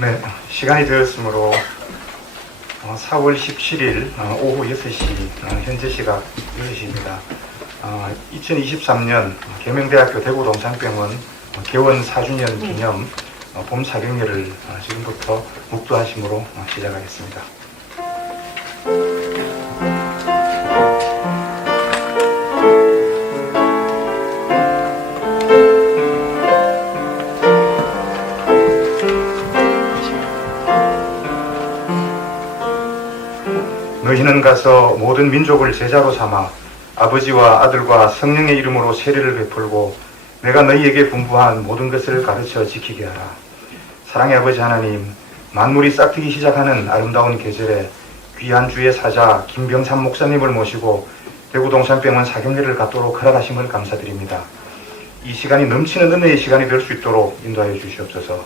네, 시간이 되었으므로 4월 17일 오후 6시 현재 시각 6시입니다. 2023년 계명대학교 대구동산병원 개원 4주년 기념 봄 사경례를 지금부터 묵도하심으로 시작하겠습니다. 너희는 가서 모든 민족을 제자로 삼아 아버지와 아들과 성령의 이름으로 세례를 베풀고 내가 너희에게 분부한 모든 것을 가르쳐 지키게 하라. 사랑의 아버지 하나님, 만물이 싹트기 시작하는 아름다운 계절에 귀한 주의 사자 김병삼 목사님을 모시고 대구동산병원 사경례를 갖도록 허락하심을 감사드립니다. 이 시간이 넘치는 은혜의 시간이 될 수 있도록 인도하여 주시옵소서.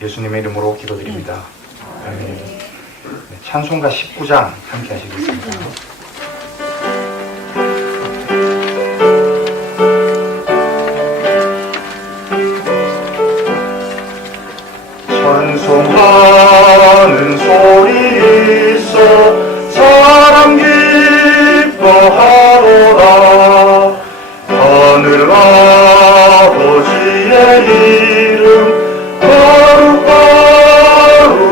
예수님의 이름으로 기도드립니다. 아멘. 찬송가 19장 함께 하시겠습니다. 찬송하는 소리 있어 사랑 기뻐하노라. 하늘 아버지의 이름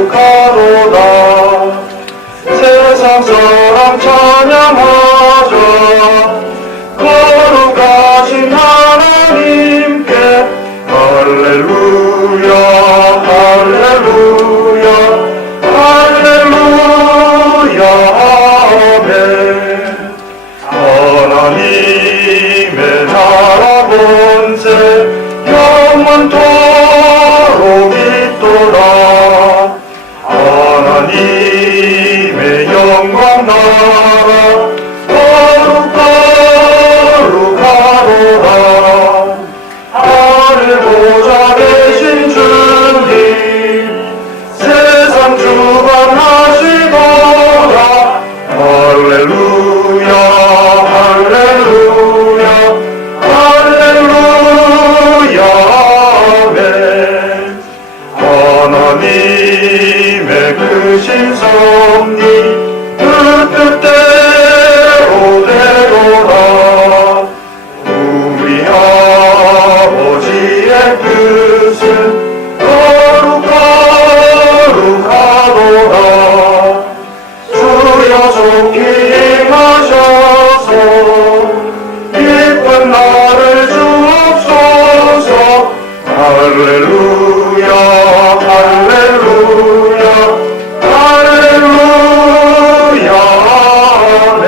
거룩하도다. 세상 사람 찬양하자. 거룩하신 하나님께 할렐루야 할렐루야 할렐루야 아멘. 하나님의 나라 본세 영원토록 있도다. 하나님의 영광 나라 거룩하도다. 하늘 보좌 계신 주님 세상 주관하시도다. 할렐루야 할렐루야 할렐루야 아멘. 하나님의 크신 섭리 그 뜻대로 되도다. 우리 아버지의 뜻은 거룩하도다. 주여 좋게 행하셔서 기쁜 날을 주옵소서. 할렐루야 할렐루야 할렐루야 아멘.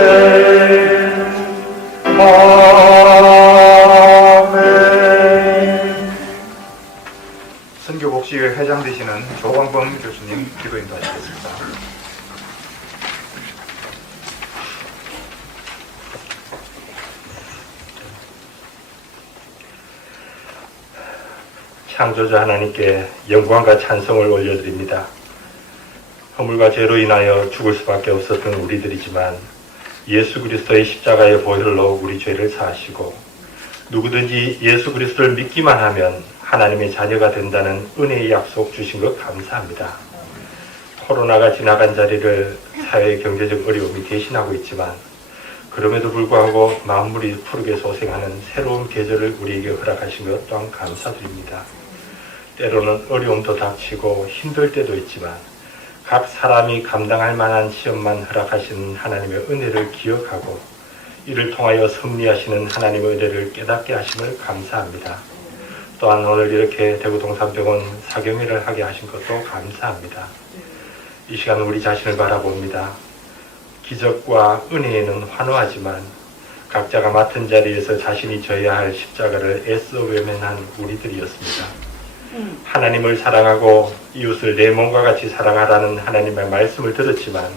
아멘. 선교복지회 회장 되시는 조광범 교수님 기도 인도하시겠습니다. 창조주 하나님께 영광과 찬송을 올려드립니다. 허물과 죄로 인하여 죽을 수밖에 없었던 우리들이지만 예수 그리스도의 십자가의 보혈로 우리 죄를 사하시고 누구든지 예수 그리스도를 믿기만 하면 하나님의 자녀가 된다는 은혜의 약속 주신 것 감사합니다. 코로나가 지나간 자리를 사회 경제적 어려움이 대신하고 있지만 그럼에도 불구하고 만물이 푸르게 소생하는 새로운 계절을 우리에게 허락하신 것 또한 감사드립니다. 때로는 어려움도 닥치고 힘들 때도 있지만 각 사람이 감당할 만한 시험만 허락하시는 하나님의 은혜를 기억하고 이를 통하여 섭리하시는 하나님의 은혜를 깨닫게 하심을 감사합니다. 또한 오늘 이렇게 대구동산병원 사경례를 하게 하신 것도 감사합니다. 이 시간 우리 자신을 바라봅니다. 기적과 은혜에는 환호하지만 각자가 맡은 자리에서 자신이 져야 할 십자가를 애써 외면한 우리들이었습니다. 하나님을 사랑하고 이웃을 내 몸과 같이 사랑하라는 하나님의 말씀을 들었지만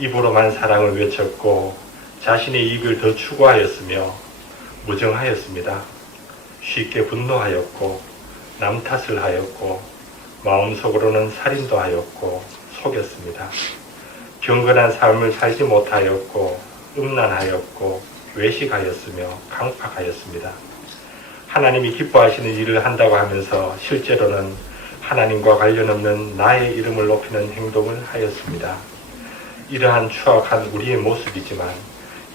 입으로만 사랑을 외쳤고 자신의 이익을 더 추구하였으며 무정하였습니다. 쉽게 분노하였고 남 탓을 하였고 마음속으로는 살인도 하였고 속였습니다. 경건한 삶을 살지 못하였고 음란하였고 외식하였으며 강팍하였습니다. 하나님이 기뻐하시는 일을 한다고 하면서 실제로는 하나님과 관련 없는 나의 이름을 높이는 행동을 하였습니다. 이러한 추악한 우리의 모습이지만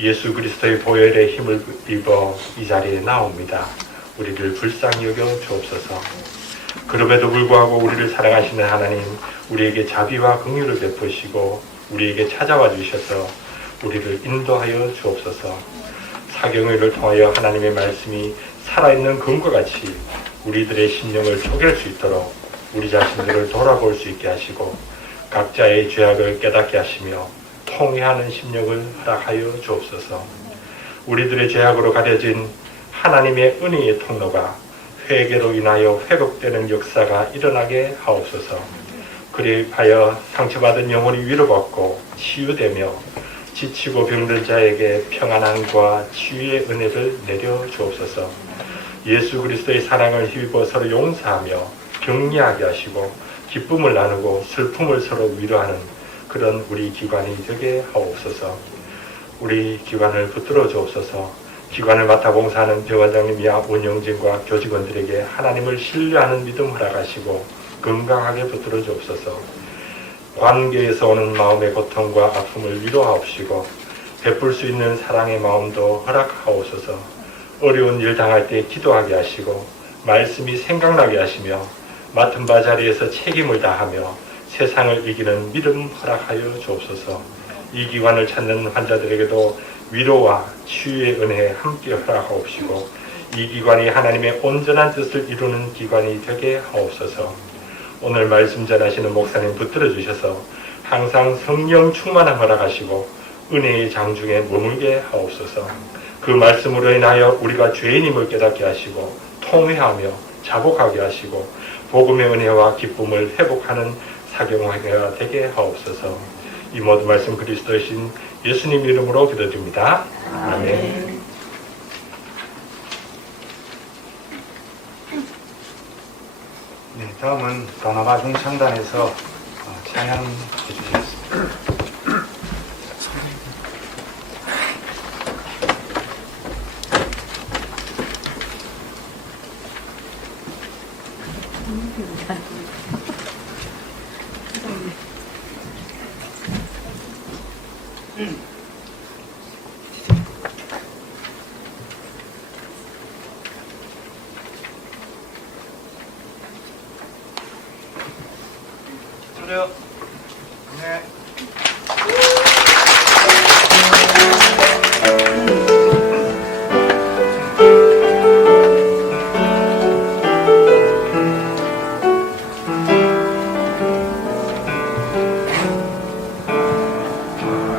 예수 그리스도의 보혈의 힘을 입어 이 자리에 나옵니다. 우리를 불쌍히 여겨 주옵소서. 그럼에도 불구하고 우리를 사랑하시는 하나님, 우리에게 자비와 긍휼을 베푸시고 우리에게 찾아와 주셔서 우리를 인도하여 주옵소서. 사경회를 통하여 하나님의 말씀이 살아있는 금과 같이 우리들의 심령을 초갤 수 있도록 우리 자신들을 돌아볼 수 있게 하시고 각자의 죄악을 깨닫게 하시며 통회하는 심령을 허락하여 주옵소서. 우리들의 죄악으로 가려진 하나님의 은혜의 통로가 회개로 인하여 회복되는 역사가 일어나게 하옵소서. 그리하여 상처받은 영혼이 위로받고 치유되며 지치고 병든 자에게 평안함과 치유의 은혜를 내려 주옵소서. 예수 그리스도의 사랑을 힘입어 서로 용서하며 격려하게 하시고 기쁨을 나누고 슬픔을 서로 위로하는 그런 우리 기관이 되게 하옵소서. 우리 기관을 붙들어 주옵소서. 기관을 맡아 봉사하는 병원장님이야 운영진과 교직원들에게 하나님을 신뢰하는 믿음 허락하시고 건강하게 붙들어 주옵소서. 관계에서 오는 마음의 고통과 아픔을 위로하옵시고 베풀 수 있는 사랑의 마음도 허락하옵소서. 어려운 일 당할 때 기도하게 하시고 말씀이 생각나게 하시며 맡은 바 자리에서 책임을 다하며 세상을 이기는 믿음 허락하여 주옵소서. 이 기관을 찾는 환자들에게도 위로와 치유의 은혜 함께 허락하옵시고 이 기관이 하나님의 온전한 뜻을 이루는 기관이 되게 하옵소서. 오늘 말씀 전하시는 목사님 붙들어 주셔서 항상 성령 충만함 허락하시고 은혜의 장중에 머물게 하옵소서. 그 말씀으로 인하여 우리가 죄인임을 깨닫게 하시고 통회하며 자복하게 하시고 복음의 은혜와 기쁨을 회복하는 사경회가 되게 하옵소서. 이 모든 말씀 그리스도이신 예수님 이름으로 기도드립니다. 아멘. 네, 다음은 동남아 중창단에서 찬양해 주시겠습니다. 그래요. 네.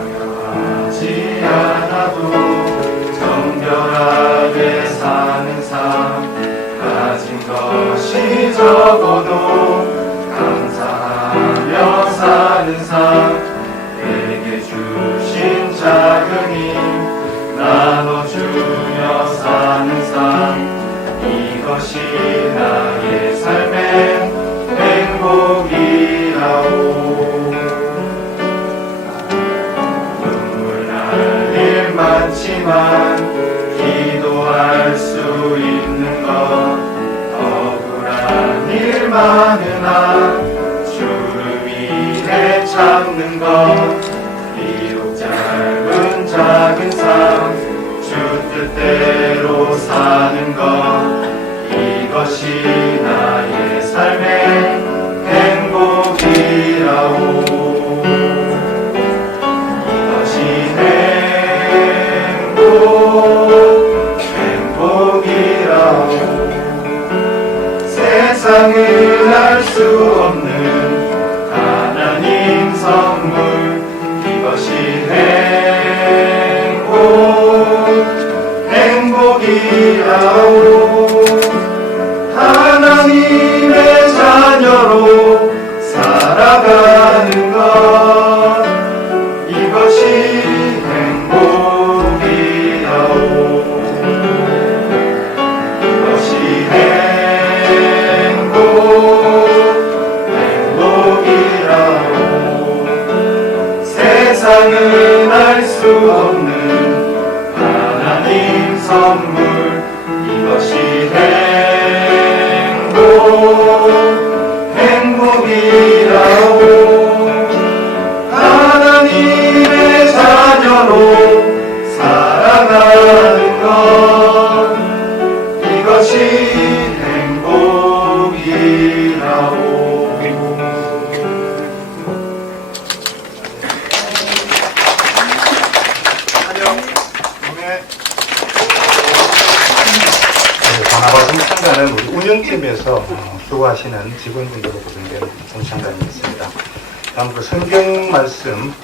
하지 않아도 정결하게 사는 삶 가진 것이 적어도 감사하며 사는 삶 내게 주신 작은 힘 나눠주며 사는 삶 이것이 나의 삶의 행복이라오. 눈물 날 일 많지만 기도할 수 있는 것 억울한 일 많으나 주를 위해 참는 것 비록 짧은 작은 삶 주 뜻대로 사는 것 이것이 나의 삶의 행복이라오. 이것이 행복이라오. 세상은 알 수 없는 하나님 선물 이것이 행복이라오. 하나님의 자녀로 살아가는 것 이것이 행복이라오. 이것이 행복이라오. 세상은 알 수 없는 하나님 선물 이것이 행복이라오. 교화하시는 직원분들로 구성된 봉창단이었습니다. 다음 그 성경 말씀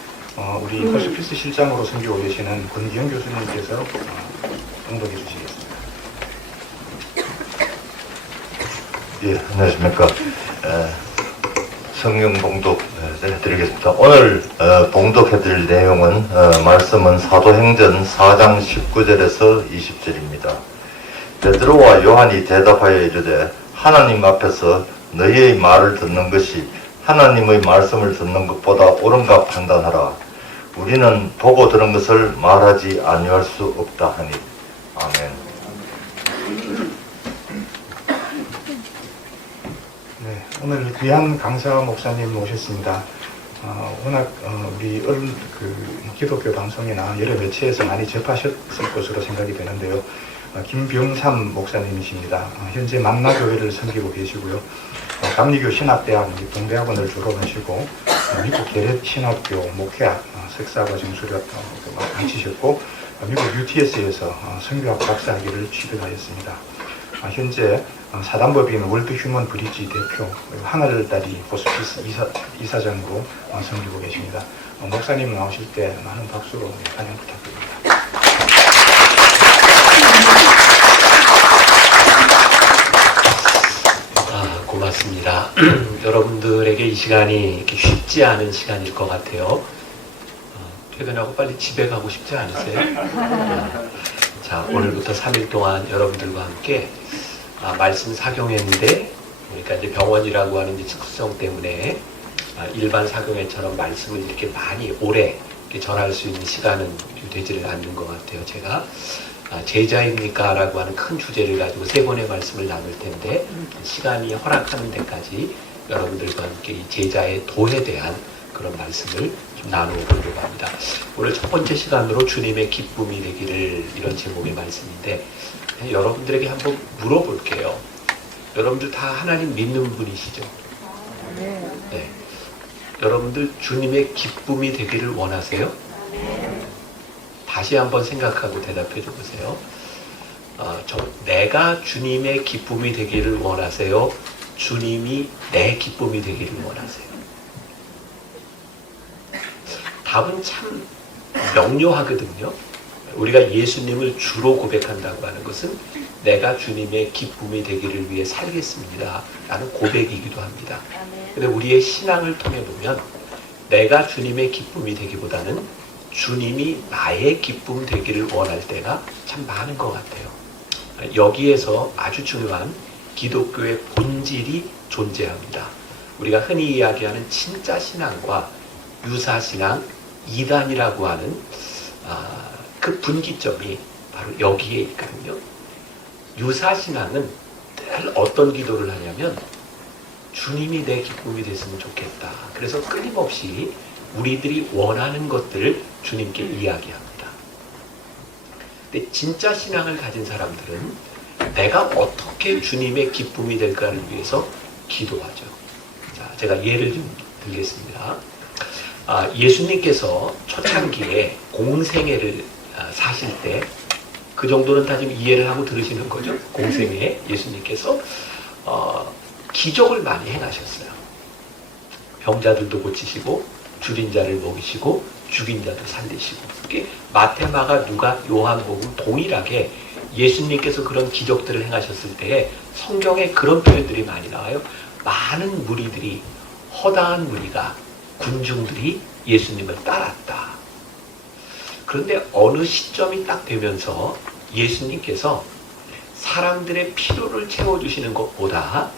우리 호스피스 실장으로 섬기고 계시는 권기영 교수님께서 봉독해 주시겠습니다. 예, 안녕하십니까. 성경 봉독 해드리겠습니다. 오늘 봉독해드릴 내용은 말씀은 사도행전 4장 19절에서 20절입니다. 베드로와 요한이 대답하여 이르되 하나님 앞에서 너희의 말을 듣는 것이 하나님의 말씀을 듣는 것보다 옳은가 판단하라. 우리는 보고 들은 것을 말하지 아니할 수 없다 하니. 아멘. 네, 오늘 귀한 강사 목사님 모셨습니다. 워낙 우리 기독교 방송이나 여러 매체에서 많이 접하셨을 것으로 생각이 되는데요. 김병삼 목사님이십니다. 현재 만나교회를 섬기고 계시고요. 감리교 신학대학 동대학원을 졸업하시고 미국 게렛 신학교 목회학 석사과정 수료 마치셨고 미국 UTS에서 선교학 박사학위를 취득하였습니다. 현재 사단법인 월드 휴먼 브리지 대표, 하늘다리 호스피스 이사장으로 섬기고 계십니다. 목사님 나오실 때 많은 박수로 환영 부탁드립니다. 고맙습니다. 여러분들에게 이 시간이 이렇게 쉽지 않은 시간일 것 같아요. 퇴근하고 빨리 집에 가고 싶지 않으세요? 자, 오늘부터 3일 동안 여러분들과 함께 말씀 사경회인데, 그러니까 이제 병원이라고 하는 이제 특수성 때문에 일반 사경회처럼 말씀을 이렇게 많이 오래 이렇게 전할 수 있는 시간은 되지를 않는 것 같아요. 제가 제자입니까? 라고 하는 큰 주제를 가지고 3번의 말씀을 나눌 텐데, 시간이 허락하는 데까지 여러분들과 함께 이 제자의 도에 대한 그런 말씀을 좀 나누어보려고 합니다. 오늘 첫 번째 시간으로 주님의 기쁨이 되기를, 이런 제목의 말씀인데, 여러분들에게 한번 물어볼게요. 여러분들 다 하나님 믿는 분이시죠? 네. 여러분들 주님의 기쁨이 되기를 원하세요? 다시 한번 생각하고 대답해 줘 보세요. 내가 주님의 기쁨이 되기를 원하세요? 주님이 내 기쁨이 되기를 원하세요? 답은 참 명료하거든요. 우리가 예수님을 주로 고백한다고 하는 것은 내가 주님의 기쁨이 되기를 위해 살겠습니다 라는 고백이기도 합니다. 근데 우리의 신앙을 통해 보면 내가 주님의 기쁨이 되기보다는 주님이 나의 기쁨 되기를 원할 때가 참 많은 것 같아요. 여기에서 아주 중요한 기독교의 본질이 존재합니다. 우리가 흔히 이야기하는 진짜 신앙과 유사 신앙, 이단이라고 하는 그 분기점이 바로 여기에 있거든요. 유사 신앙은 늘 어떤 기도를 하냐면 주님이 내 기쁨이 됐으면 좋겠다. 그래서 끊임없이 우리들이 원하는 것들을 주님께 이야기합니다. 근데 진짜 신앙을 가진 사람들은 내가 어떻게 주님의 기쁨이 될까를 위해서 기도하죠. 자, 제가 예를 좀 들겠습니다. 예수님께서 초창기에 공생애를 사실 때, 그 정도는 다 좀 이해를 하고 들으시는 거죠. 공생애 예수님께서 기적을 많이 행하셨어요. 병자들도 고치시고 줄인 자를 먹이시고 죽인 자도 살리시고, 이게 마태, 마가, 누가, 요한복음 동일하게 예수님께서 그런 기적들을 행하셨을 때에 성경에 그런 표현들이 많이 나와요. 많은 무리들이, 허다한 무리가, 군중들이 예수님을 따랐다. 그런데 어느 시점이 딱 되면서 예수님께서 사람들의 필요를 채워주시는 것보다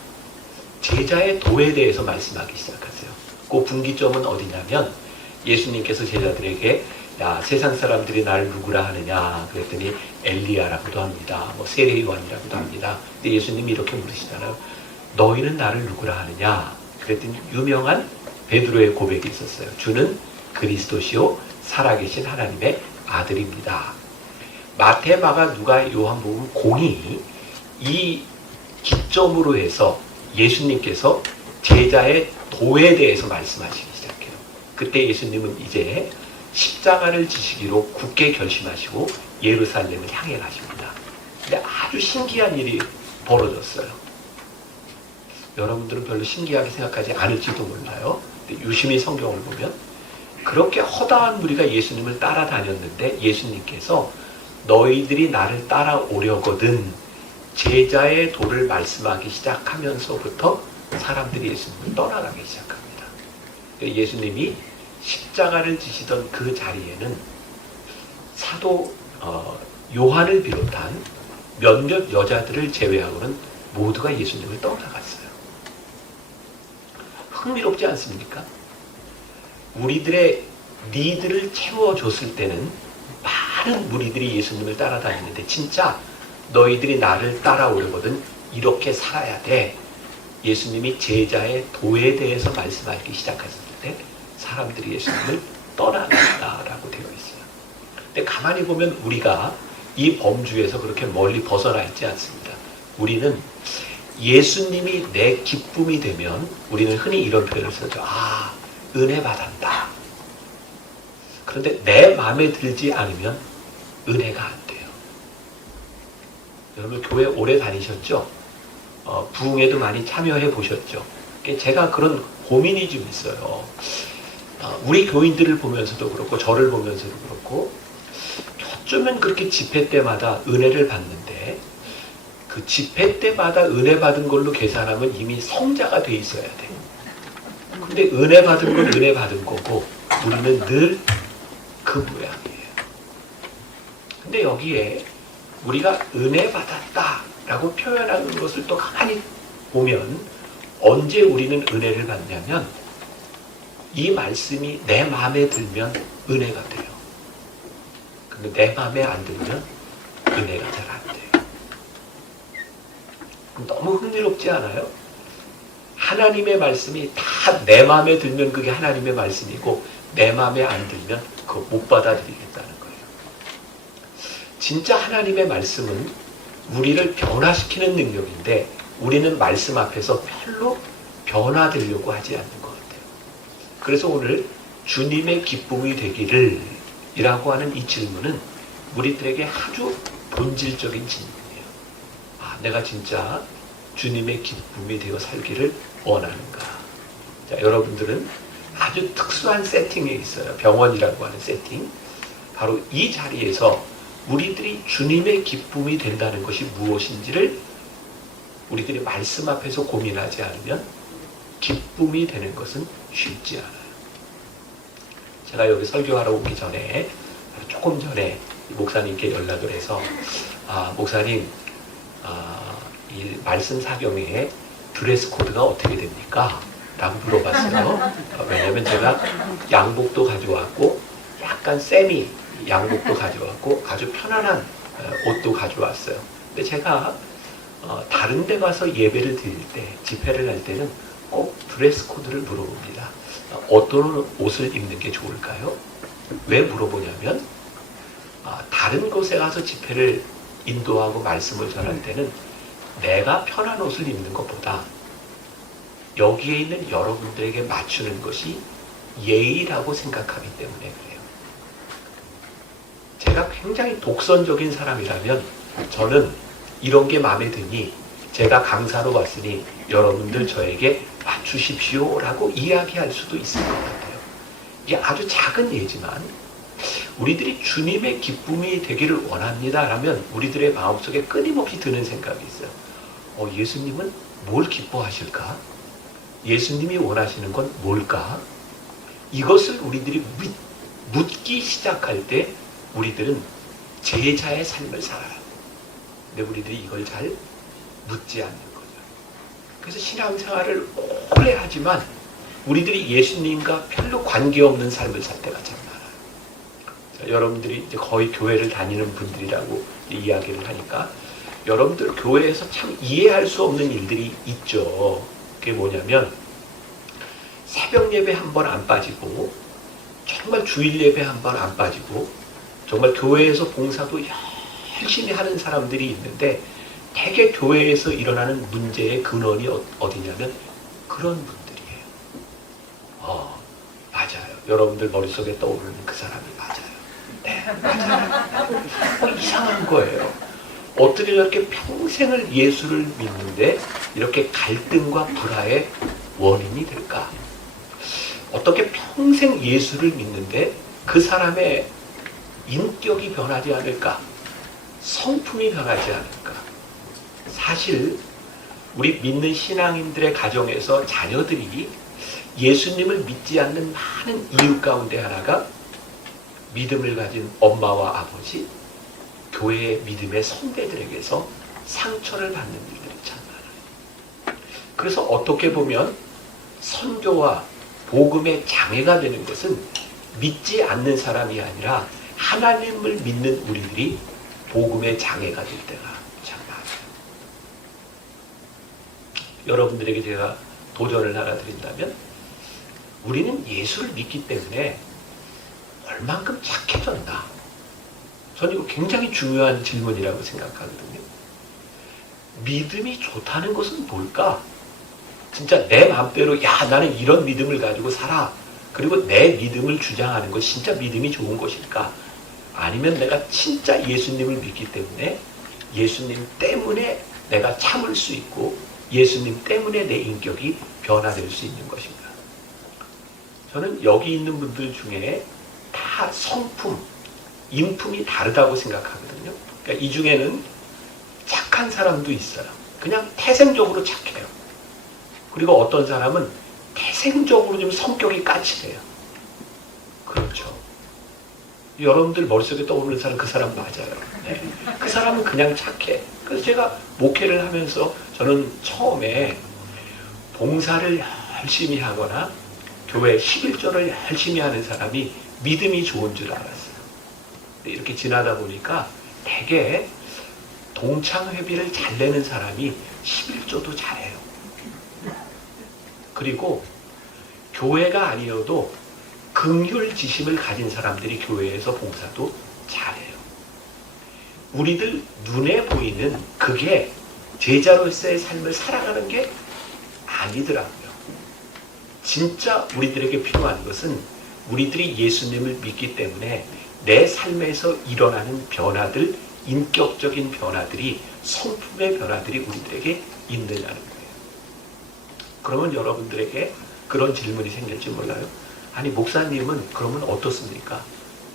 제자의 도에 대해서 말씀하기 시작하세요. 그 분기점은 어디냐면 예수님께서 제자들에게 야, 세상 사람들이 나를 누구라 하느냐 그랬더니 엘리야라고도 합니다. 뭐 세례요한이라고도 합니다. 근데 예수님이 이렇게 물으시잖아요. 너희는 나를 누구라 하느냐 그랬더니 유명한 베드로의 고백이 있었어요. 주는 그리스도시요 살아계신 하나님의 아들입니다. 마태, 마가, 누가, 요한복음 공이 이 기점으로 해서 예수님께서 제자의 도에 대해서 말씀하시기 시작해요. 그때 예수님은 이제 십자가를 지시기로 굳게 결심하시고 예루살렘을 향해 가십니다. 근데 아주 신기한 일이 벌어졌어요. 여러분들은 별로 신기하게 생각하지 않을지도 몰라요. 근데 유심히 성경을 보면 그렇게 허다한 무리가 예수님을 따라다녔는데 예수님께서 너희들이 나를 따라오려거든 제자의 도를 말씀하기 시작하면서부터 사람들이 예수님을 떠나가기 시작합니다. 예수님이 십자가를 지시던 그 자리에는 사도 요한을 비롯한 몇몇 여자들을 제외하고는 모두가 예수님을 떠나갔어요. 흥미롭지 않습니까? 우리들의 니드를 채워줬을 때는 많은 무리들이 예수님을 따라다니는데 진짜 너희들이 나를 따라오려거든 이렇게 살아야 돼. 예수님이 제자의 도에 대해서 말씀하기 시작했을 때 사람들이 예수님을 떠나간다라고 되어 있어요. 근데 가만히 보면 우리가 이 범주에서 그렇게 멀리 벗어나 있지 않습니다. 우리는 예수님이 내 기쁨이 되면 우리는 흔히 이런 표현을 쓰죠. 아, 은혜 받았다. 그런데 내 마음에 들지 않으면 은혜가 안 돼요. 여러분 교회 오래 다니셨죠? 부흥에도 많이 참여해 보셨죠? 제가 그런 고민이 좀 있어요. 우리 교인들을 보면서도 그렇고 저를 보면서도 그렇고 어쩌면 그렇게 집회 때마다 은혜를 받는데 그 집회 때마다 은혜 받은 걸로 계산하면 이미 성자가 돼 있어야 돼. 근데 은혜 받은 건 은혜 받은 거고 우리는 늘 그 모양이에요. 근데 여기에 우리가 은혜 받았다라고 표현하는 것을 또 가만히 보면 언제 우리는 은혜를 받냐면 이 말씀이 내 마음에 들면 은혜가 돼요. 근데 내 마음에 안 들면 은혜가 잘 안 돼요. 너무 흥미롭지 않아요? 하나님의 말씀이 다 내 마음에 들면 그게 하나님의 말씀이고 내 마음에 안 들면 그거 못 받아들이겠다는 거예요. 진짜 하나님의 말씀은 우리를 변화시키는 능력인데 우리는 말씀 앞에서 별로 변화되려고 하지 않는 것 같아요. 그래서 오늘 주님의 기쁨이 되기를 이라고 하는 이 질문은 우리들에게 아주 본질적인 질문이에요. 아, 내가 진짜 주님의 기쁨이 되어 살기를 원하는가? 자, 여러분들은 아주 특수한 세팅에 있어요. 병원이라고 하는 세팅. 바로 이 자리에서 우리들이 주님의 기쁨이 된다는 것이 무엇인지를 우리들이 말씀 앞에서 고민하지 않으면 기쁨이 되는 것은 쉽지 않아요. 제가 여기 설교하러 오기 전에 조금 전에 목사님께 연락을 해서 목사님 이 말씀 사경에 드레스 코드가 어떻게 됩니까? 라고 물어봤어요. 왜냐면 제가 양복도 가져왔고 약간 세미 양복도 가져왔고 아주 편안한 옷도 가져왔어요. 근데 제가 다른 데 가서 예배를 드릴 때 집회를 할 때는 꼭 드레스 코드를 물어봅니다. 어떤 옷을 입는 게 좋을까요? 왜 물어보냐면 다른 곳에 가서 집회를 인도하고 말씀을 전할 때는 내가 편한 옷을 입는 것보다 여기에 있는 여러분들에게 맞추는 것이 예의라고 생각하기 때문에 그래요. 제가 굉장히 독선적인 사람이라면 저는 이런 게 마음에 드니 제가 강사로 왔으니 여러분들 저에게 맞추십시오 라고 이야기할 수도 있을 것 같아요. 이게 아주 작은 예지만 우리들이 주님의 기쁨이 되기를 원합니다 라면 우리들의 마음속에 끊임없이 드는 생각이 있어요. 예수님은 뭘 기뻐하실까? 예수님이 원하시는 건 뭘까? 이것을 우리들이 묻기 시작할 때 우리들은 제자의 삶을 살아요. 근데 우리들이 이걸 잘 묻지 않는 거죠. 그래서 신앙생활을 오래 하지만 우리들이 예수님과 별로 관계없는 삶을 살 때가 참 많아요. 자, 여러분들이 이제 거의 교회를 다니는 분들이라고 이야기를 하니까 여러분들 교회에서 참 이해할 수 없는 일들이 있죠. 그게 뭐냐면 새벽 예배 한 번 안 빠지고 정말 주일 예배 한 번 안 빠지고 정말 교회에서 봉사도 열심히 하는 사람들이 있는데 대개 교회에서 일어나는 문제의 근원이 어디냐면 그런 분들이에요. 맞아요. 여러분들 머릿속에 떠오르는 그 사람이 맞아요. 네, 맞아요. 이상한 거예요. 어떻게 저렇게 평생을 예수를 믿는데 이렇게 갈등과 불화의 원인이 될까? 어떻게 평생 예수를 믿는데 그 사람의 인격이 변하지 않을까? 성품이 변하지 않을까? 사실 우리 믿는 신앙인들의 가정에서 자녀들이 예수님을 믿지 않는 많은 이유 가운데 하나가 믿음을 가진 엄마와 아버지, 교회의 믿음의 선배들에게서 상처를 받는 일들이 참 많아요. 그래서 어떻게 보면 선교와 복음의 장애가 되는 것은 믿지 않는 사람이 아니라 하나님을 믿는 우리들이 복음의 장애가 될 때가 참 많아요. 여러분들에게 제가 도전을 하나 드린다면 우리는 예수를 믿기 때문에 얼만큼 착해졌나? 저는 이거 굉장히 중요한 질문이라고 생각하거든요. 믿음이 좋다는 것은 뭘까? 진짜 내 마음대로 야 나는 이런 믿음을 가지고 살아. 그리고 내 믿음을 주장하는 것이 진짜 믿음이 좋은 것일까? 아니면 내가 진짜 예수님을 믿기 때문에 예수님 때문에 내가 참을 수 있고 예수님 때문에 내 인격이 변화될 수 있는 것인가? 저는 여기 있는 분들 중에 다 성품, 인품이 다르다고 생각하거든요. 그러니까 이 중에는 착한 사람도 있어요. 그냥 태생적으로 착해요. 그리고 어떤 사람은 태생적으로 좀 성격이 까칠해요. 그렇죠. 여러분들 머릿속에 떠오르는 사람 그 사람 맞아요. 네. 그 사람은 그냥 착해. 그래서 제가 목회를 하면서 저는 처음에 봉사를 열심히 하거나 교회 11조를 열심히 하는 사람이 믿음이 좋은 줄 알았어요. 이렇게 지나다 보니까 되게 동창회비를 잘 내는 사람이 11조도 잘해요. 그리고 교회가 아니어도 긍휼지심을 가진 사람들이 교회에서 봉사도 잘해요. 우리들 눈에 보이는 그게 제자로서의 삶을 살아가는 게 아니더라고요. 진짜 우리들에게 필요한 것은 우리들이 예수님을 믿기 때문에 내 삶에서 일어나는 변화들, 인격적인 변화들이, 성품의 변화들이 우리들에게 있느냐는 거예요. 그러면 여러분들에게 그런 질문이 생길지 몰라요. 아니 목사님은 그러면 어떻습니까?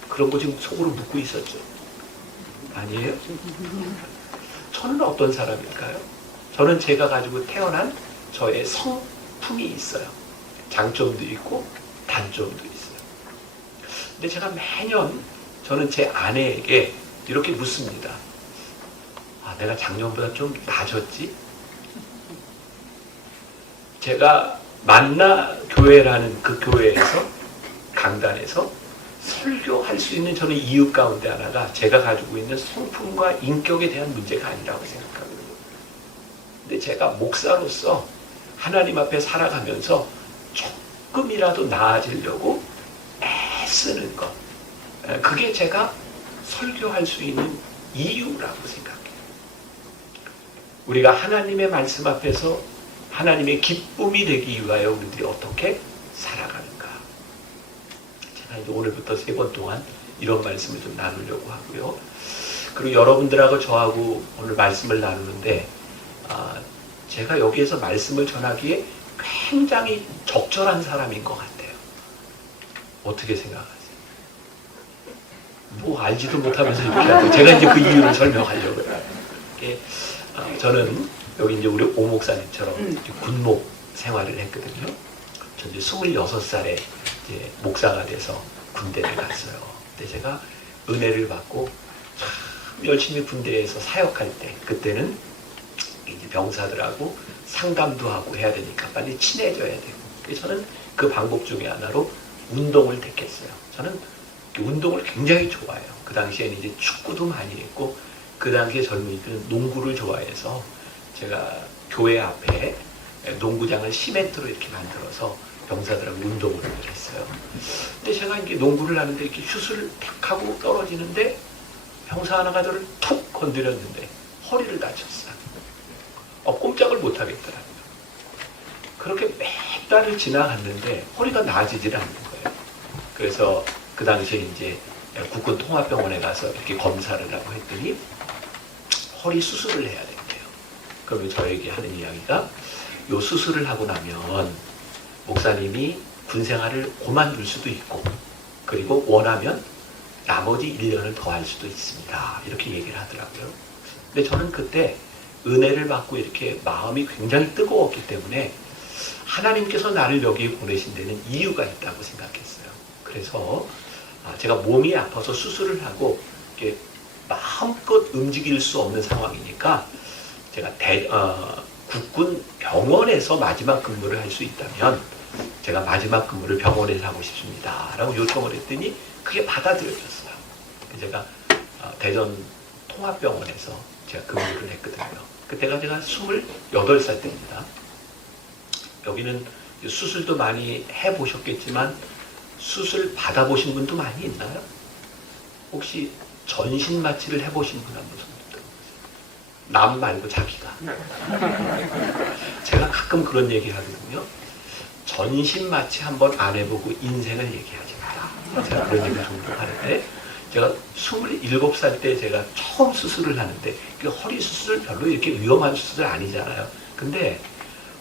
그런 거 지금 속으로 묻고 있었죠. 아니에요? 저는 어떤 사람일까요? 저는 제가 가지고 태어난 저의 성품이 있어요. 장점도 있고 단점도 있어요. 근데 제가 매년 저는 제 아내에게 이렇게 묻습니다. 아, 내가 작년보다 좀 나아졌지? 제가 만나 교회라는 그 교회에서 강단에서 설교할 수 있는 저는 이유 가운데 하나가 제가 가지고 있는 성품과 인격에 대한 문제가 아니라고 생각하거든요. 근데 제가 목사로서 하나님 앞에 살아가면서 조금이라도 나아지려고 애쓰는 것, 그게 제가 설교할 수 있는 이유라고 생각해요. 우리가 하나님의 말씀 앞에서 하나님의 기쁨이 되기 위하여 우리들이 어떻게 살아가는가. 제가 이제 오늘부터 3번 동안 이런 말씀을 좀 나누려고 하고요. 그리고 여러분들하고 저하고 오늘 말씀을 나누는데 제가 여기에서 말씀을 전하기에 굉장히 적절한 사람인 것 같아요. 어떻게 생각하세요? 뭐 알지도 못하면서 이렇게 하고 제가 이제 그 이유를 설명하려고요. 저는 여기 이제 우리 오 목사님처럼 군목 생활을 했거든요. 저 이제 26살에 이제 목사가 돼서 군대를 갔어요. 근데 제가 은혜를 받고 참 열심히 군대에서 사역할 때, 그때는 이제 병사들하고 상담도 하고 해야 되니까 빨리 친해져야 되고. 그래서 저는 그 방법 중에 하나로 운동을 택했어요. 저는 운동을 굉장히 좋아해요. 그 당시에는 이제 축구도 많이 했고, 그 당시에 젊은이들은 농구를 좋아해서 제가 교회 앞에 농구장을 시멘트로 이렇게 만들어서 병사들하고 운동을 했어요. 근데 제가 이제 농구를 하는데 이렇게 슛을 탁 하고 떨어지는데 병사 하나가 저를 툭 건드렸는데 허리를 다쳤어요. 꼼짝을 못 하겠더라고요. 그렇게 몇 달을 지나갔는데 허리가 나아지질 않는 거예요. 그래서 그 당시에 이제 국군 통합병원에 가서 이렇게 검사를 하고 했더니 허리 수술을 해야 된대요. 그러면 저에게 하는 이야기가 요 수술을 하고 나면 목사님이 군 생활을 그만둘 수도 있고 그리고 원하면 나머지 1년을 더 할 수도 있습니다. 이렇게 얘기를 하더라고요. 근데 저는 그때 은혜를 받고 이렇게 마음이 굉장히 뜨거웠기 때문에 하나님께서 나를 여기에 보내신 데는 이유가 있다고 생각했어요. 그래서 제가 몸이 아파서 수술을 하고 이렇게 마음껏 움직일 수 없는 상황이니까 제가 국군 병원에서 마지막 근무를 할 수 있다면 제가 마지막 근무를 병원에서 하고 싶습니다. 라고 요청을 했더니 그게 받아들여졌어요. 제가 대전 통합병원에서 제가 근무를 했거든요. 그때가 제가 28살 때입니다. 여기는 수술도 많이 해보셨겠지만 수술 받아보신 분도 많이 있나요? 혹시 전신 마취를 해보신 분 한 분 손 들어보세요. 남 말고 자기가. 제가 가끔 그런 얘기 하거든요. 전신 마취 한번 안 해보고 인생을 얘기하지 마라. 제가 그런 얘기를 종종 하는데 제가 27살 때 제가 처음 수술을 하는데 그 허리 수술 별로 이렇게 위험한 수술 아니잖아요. 근데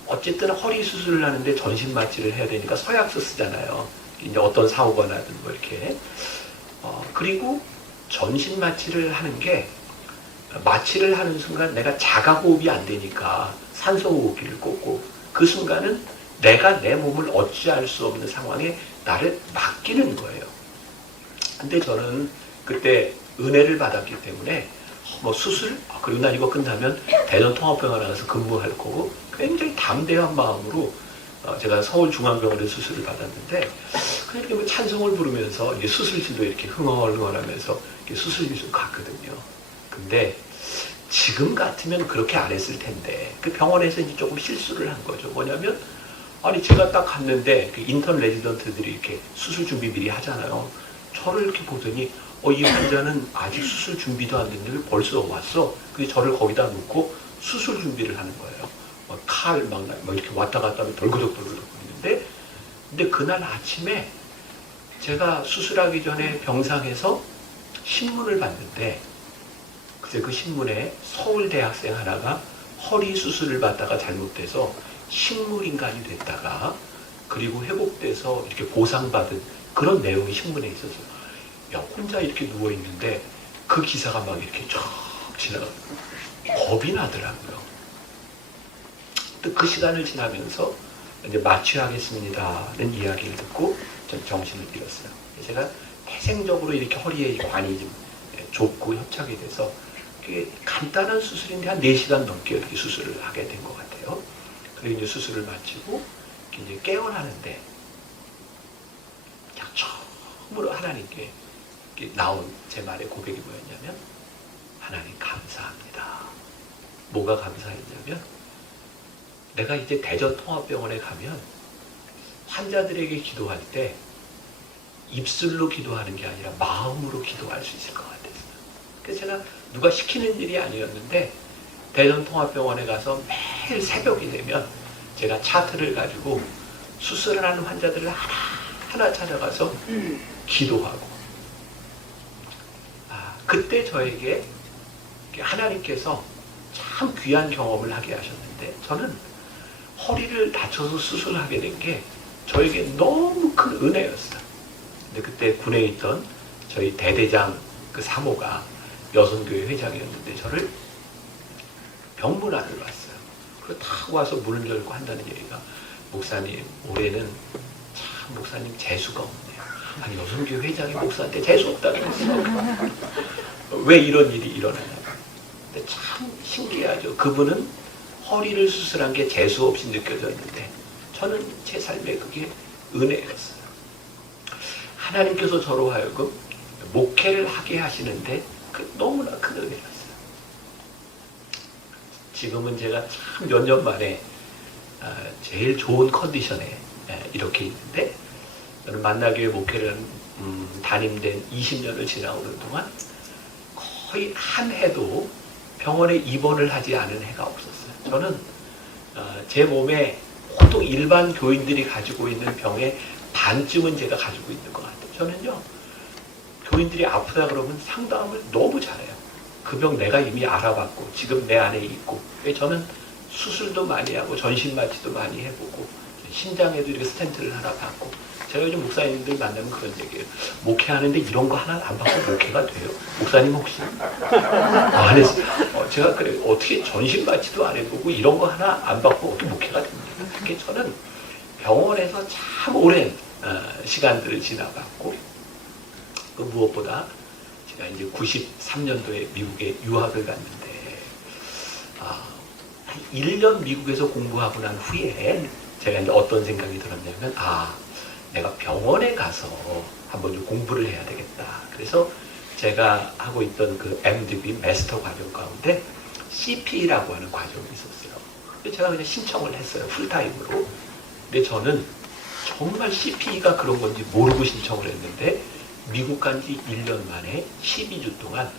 어쨌든 허리 수술을 하는데 전신 마취를 해야 되니까 서약서 쓰잖아요. 이제 어떤 사고가 나든 뭐 이렇게. 그리고 전신 마취를 하는 게 마취를 하는 순간 내가 자가호흡이 안 되니까 산소호흡기를 꽂고 그 순간은 내가 내 몸을 어찌할 수 없는 상황에 나를 맡기는 거예요. 근데 저는 그때 은혜를 받았기 때문에 뭐 수술 그리고 난 이거 끝나면 대전 통합병원에 가서 근무할 거고 굉장히 담대한 마음으로 제가 서울중앙병원에 수술을 받았는데 그렇게 뭐 찬송을 부르면서 이게 수술실도 이렇게 흥얼흥얼하면서 수술실로 갔거든요. 근데 지금 같으면 그렇게 안 했을 텐데 그 병원에서 이제 조금 실수를 한 거죠. 뭐냐면 아니 제가 딱 갔는데 그 인턴 레지던트들이 이렇게 수술 준비 미리 하잖아요. 저를 이렇게 보더니 이 환자는 아직 수술 준비도 안 됐는데 벌써 왔어. 그래서 저를 거기다 놓고 수술 준비를 하는 거예요. 칼 막 이렇게 왔다 갔다 하면 덜그덕덜그덕 거리는데 근데 그날 아침에 제가 수술하기 전에 병상에서 신문을 봤는데 그때 그 신문에 서울 대학생 하나가 허리 수술을 받다가 잘못돼서 식물인간이 됐다가 그리고 회복돼서 이렇게 보상받은 그런 내용이 신문에 있었어요. 야, 혼자 이렇게 누워있는데 그 기사가 막 이렇게 쫙 지나가고 겁이 나더라고요. 또 그 시간을 지나면서 이제 마취하겠습니다는 이야기를 듣고 전 정신을 잃었어요. 제가 태생적으로 이렇게 허리에 관이 좀 좁고 협착이 돼서 간단한 수술인데 한 4시간 넘게 이렇게 수술을 하게 된 것 같아요. 그리고 이제 수술을 마치고 이제 깨어나는데 처음으로 하나님께 나온 제 말의 고백이 뭐였냐면 하나님 감사합니다. 뭐가 감사했냐면 내가 이제 대전 통합병원에 가면 환자들에게 기도할 때 입술로 기도하는 게 아니라 마음으로 기도할 수 있을 것 같았어요. 그래서 제가 누가 시키는 일이 아니었는데 대전 통합병원에 가서 매일 새벽이 되면 제가 차트를 가지고 수술을 하는 환자들을 하나하나 찾아가서 기도하고 그때 저에게 하나님께서 참 귀한 경험을 하게 하셨는데 저는 허리를 다쳐서 수술하게 된 게 저에게 너무 큰 은혜였어요. 근데 그때 군에 있던 저희 대대장 그 사모가 여성교회 회장이었는데 저를 병문안을 왔어요. 그리고 탁 와서 문을 열고 한다는 얘기가 목사님 올해는 참 목사님 재수가 없네요. 아니 여성교회 회장이 목사한테 재수 없다고 했어. 왜 이런 일이 일어나냐고. 근데 참 신기하죠. 그분은 허리를 수술한 게 재수 없이 느껴졌는데 저는 제 삶에 그게 은혜였어요. 하나님께서 저로 하여금 목회를 하게 하시는데 너무나 큰 은혜였어요. 지금은 제가 참 몇 년 만에 제일 좋은 컨디션에 이렇게 있는데 저는 만나교회 목회를 담임된 20년을 지나오는 동안 거의 한 해도 병원에 입원을 하지 않은 해가 없었어요. 저는 제 몸에 보통 일반 교인들이 가지고 있는 병의 반쯤은 제가 가지고 있는 것 같아요. 저는요 교인들이 아프다 그러면 상담을 너무 잘해요. 그 병 내가 이미 알아봤고 지금 내 안에 있고 저는 수술도 많이 하고 전신마취도 많이 해보고 심장에도 이렇게 스텐트를 하나 받고 제가 요즘 목사님들 만나면 그런 얘기예요. 목회하는데 이런 거 하나 안 받고 목회가 돼요? 목사님 혹시? 안 했어요. 제가 그래 어떻게 전신마취도 안 해보고 이런 거 하나 안 받고 어떻게 목회가 됩니까? 그게 저는 병원에서 참 오랜 시간들을 지나봤고 그 무엇보다 제가 이제 93년도에 미국에 유학을 갔는데 한 1년 미국에서 공부하고 난 후에 제가 이제 어떤 생각이 들었냐면 내가 병원에 가서 한번 좀 공부를 해야 되겠다. 그래서 제가 하고 있던 그 MDB 마스터 과정 가운데 CP라고 하는 과정이 있었어요. 근데 제가 그냥 신청을 했어요. 풀타임으로. 근데 저는 정말 CP가 그런 건지 모르고 신청을 했는데 미국 간 지 1년 만에 12주 동안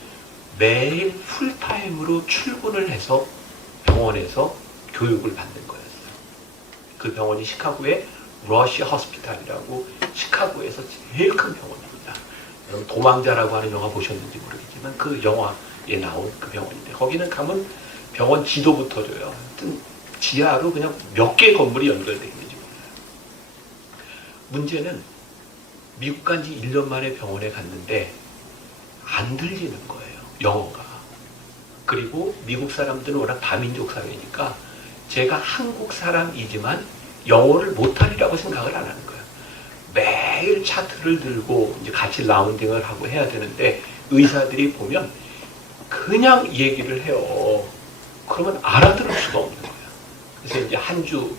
매일 풀타임으로 출근을 해서 병원에서 교육을 받는 거였어요. 그 병원이 시카고의 러시 호스피탈이라고 시카고에서 제일 큰 병원입니다. 여러분 도망자라고 하는 영화 보셨는지 모르겠지만 그 영화에 나온 그 병원인데 거기는 가면 병원 지도부터 줘요. 하여튼 지하로 그냥 몇 개의 건물이 연결되어 있는지 몰라요. 문제는 미국 간 지 1년 만에 병원에 갔는데 안 들리는 거예요. 영어가. 그리고 미국 사람들은 워낙 다민족 사회니까 제가 한국 사람이지만 영어를 못하리라고 생각을 안 하는 거예요. 매일 차트를 들고 이제 같이 라운딩을 하고 해야 되는데 의사들이 보면 그냥 얘기를 해요. 그러면 알아들을 수가 없는 거예요. 그래서 이제 한 주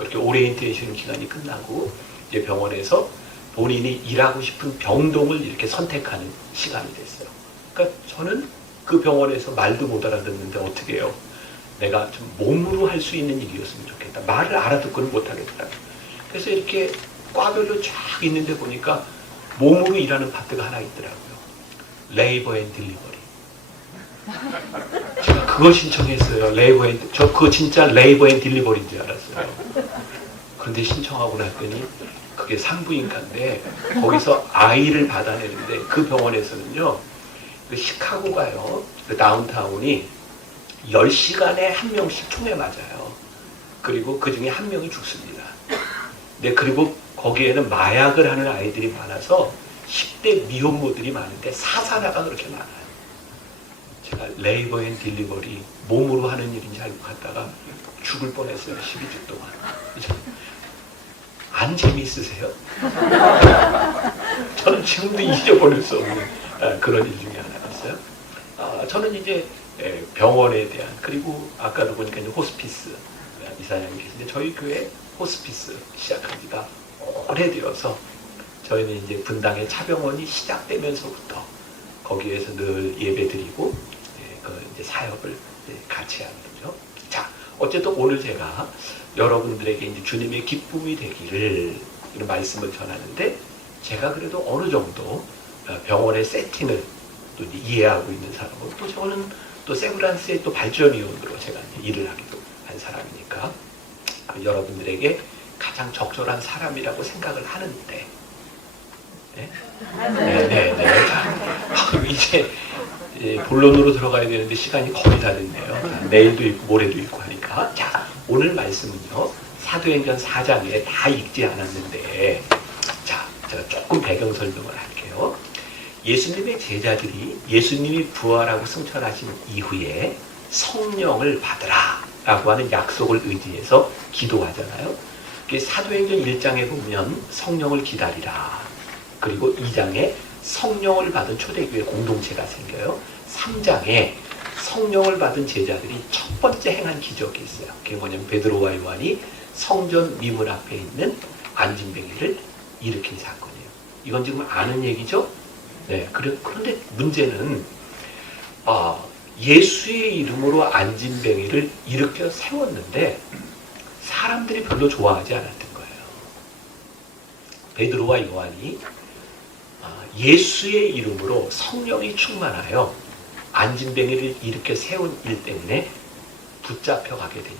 이렇게 오리엔테이션 기간이 끝나고 이제 병원에서 본인이 일하고 싶은 병동을 이렇게 선택하는 시간이 됐어요. 그러니까 저는 그 병원에서 말도 못 알아듣는데 어떻게 해요? 내가 좀 몸으로 할 수 있는 일이었으면 좋겠다. 말을 알아듣고는 못하겠더라고요. 그래서 이렇게 과별로 쫙 있는데 보니까 몸으로 일하는 파트가 하나 있더라고요. 레이버 앤 딜리버리. 제가 그거 신청했어요. 저 그거 진짜 레이버 앤 딜리버리인 줄 알았어요. 그런데 신청하고 났더니 그게 산부인과인데 거기서 아이를 받아내는데 그 병원에서는요. 그 시카고가요. 그 다운타운이 10시간에 한 명씩 총에 맞아요. 그리고 그 중에 한 명이 죽습니다. 네, 그리고 거기에는 마약을 하는 아이들이 많아서 10대 미혼모들이 많은데 사살아가 그렇게 많아요. 제가 레이버 앤 딜리버리 몸으로 하는 일인 줄 알고 갔다가 죽을 뻔했어요. 12주 동안. 안 재미있으세요? 저는 지금도 잊어버릴 수 없는 그런 일 중에 하나였어요. 저는 이제 병원에 대한 그리고 아까도 보니까 이제 호스피스 이사장님 계신데 저희 교회 호스피스 시작한 지가 오래되어서 저희는 이제 분당의 차병원이 시작되면서부터 거기에서 늘 예배드리고 그 이제 사역을 같이 하는 거죠. 자, 어쨌든 오늘 제가 여러분들에게 이제 주님의 기쁨이 되기를 이런 말씀을 전하는데 제가 그래도 어느 정도 병원의 세팅을 또 이해하고 있는 사람은 또 저는 또 세브란스의 또 발전위원으로 제가 이제 일을 하기도 한 사람이니까 여러분들에게 가장 적절한 사람이라고 생각을 하는데 네. 자, 이제 본론으로 들어가야 되는데 시간이 거의 다 됐네요. 자, 내일도 있고 모레도 있고 하니까 자 오늘 말씀은요 사도행전 4장에 다 읽지 않았는데 자 제가 조금 배경 설명을 할게요. 예수님의 제자들이 예수님이 부활하고 승천하신 이후에 성령을 받으라 라고 하는 약속을 의지해서 기도하잖아요. 사도행전 1장에 보면 성령을 기다리라. 그리고 2장에 성령을 받은 초대교회 공동체가 생겨요. 3장에 성령을 받은 제자들이 첫 번째 행한 기적이 있어요. 그게 뭐냐면 베드로와 요한이 성전 미문 앞에 있는 안진뱅이를 일으킨 사건이에요. 이건 지금 아는 얘기죠? 네. 그런데 문제는 예수의 이름으로 안진뱅이를 일으켜 세웠는데 사람들이 별로 좋아하지 않았던 거예요. 베드로와 요한이 예수의 이름으로 성령이 충만하여 안진뱅이를 일으켜 세운 일 때문에 붙잡혀가게 된 일.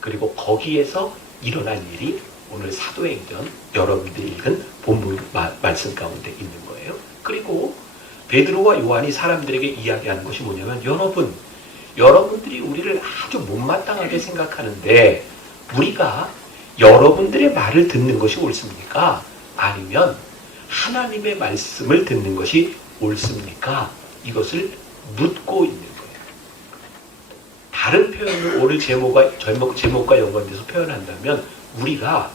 그리고 거기에서 일어난 일이 오늘 사도행전 여러분들이 읽은 본문 말씀 가운데 있는 거예요. 그리고 베드로와 요한이 사람들에게 이야기하는 것이 뭐냐면 여러분들이 우리를 아주 못마땅하게 생각하는데 우리가 여러분들의 말을 듣는 것이 옳습니까? 아니면 하나님의 말씀을 듣는 것이 옳습니까? 이것을 묻고 있는 거예요. 다른 표현을 오늘 제목과 연관돼서 표현한다면 우리가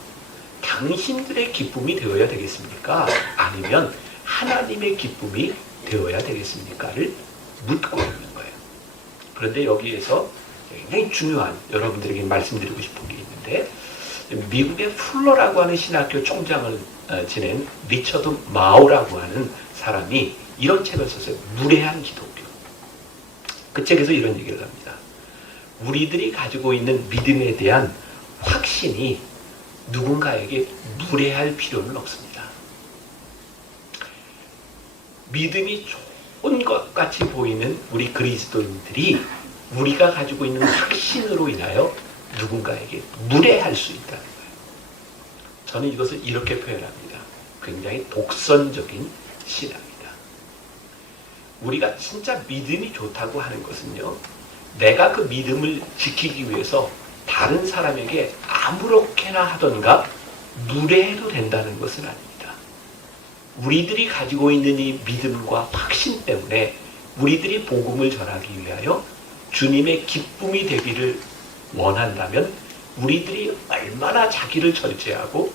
당신들의 기쁨이 되어야 되겠습니까? 아니면 하나님의 기쁨이 되어야 되겠습니까?를 묻고 있는 거예요. 그런데 여기에서 굉장히 중요한 여러분들에게 말씀드리고 싶은 게 있는데 미국의 풀러라고 하는 신학교 총장을 지낸 리처드 마우라고 하는 사람이 이런 책을 썼어요. 무례한 기독교. 그 책에서 이런 얘기를 합니다. 우리들이 가지고 있는 믿음에 대한 확신이 누군가에게 무례할 필요는 없습니다. 믿음이 좋은 것 같이 보이는 우리 그리스도인들이 우리가 가지고 있는 확신으로 인하여 누군가에게 무례할 수 있다는 거예요. 저는 이것을 이렇게 표현합니다. 굉장히 독선적인 신앙이다. 우리가 진짜 믿음이 좋다고 하는 것은요, 내가 그 믿음을 지키기 위해서 다른 사람에게 아무렇게나 하던가 무례해도 된다는 것은 아닙니다. 우리들이 가지고 있는 이 믿음과 확신 때문에 우리들이 복음을 전하기 위하여 주님의 기쁨이 되기를 원한다면 우리들이 얼마나 자기를 절제하고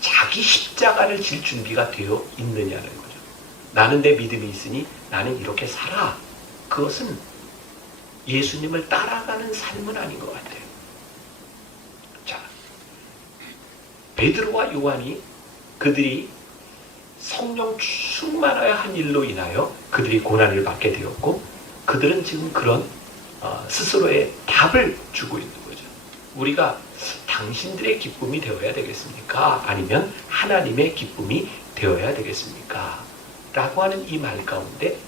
자기 십자가를 질 준비가 되어 있느냐는 거죠. 나는 내 믿음이 있으니 나는 이렇게 살아. 그것은 예수님을 따라가는 삶은 아닌 것 같아요. 자, 베드로와 요한이 그들이 성령 충만하여 한 일로 인하여 그들이 고난을 받게 되었고 그들은 지금 그런 스스로의 답을 주고 있는 거죠. 우리가 당신들의 기쁨이 되어야 되겠습니까? 아니면 하나님의 기쁨이 되어야 되겠습니까? 라고 하는 이 말 가운데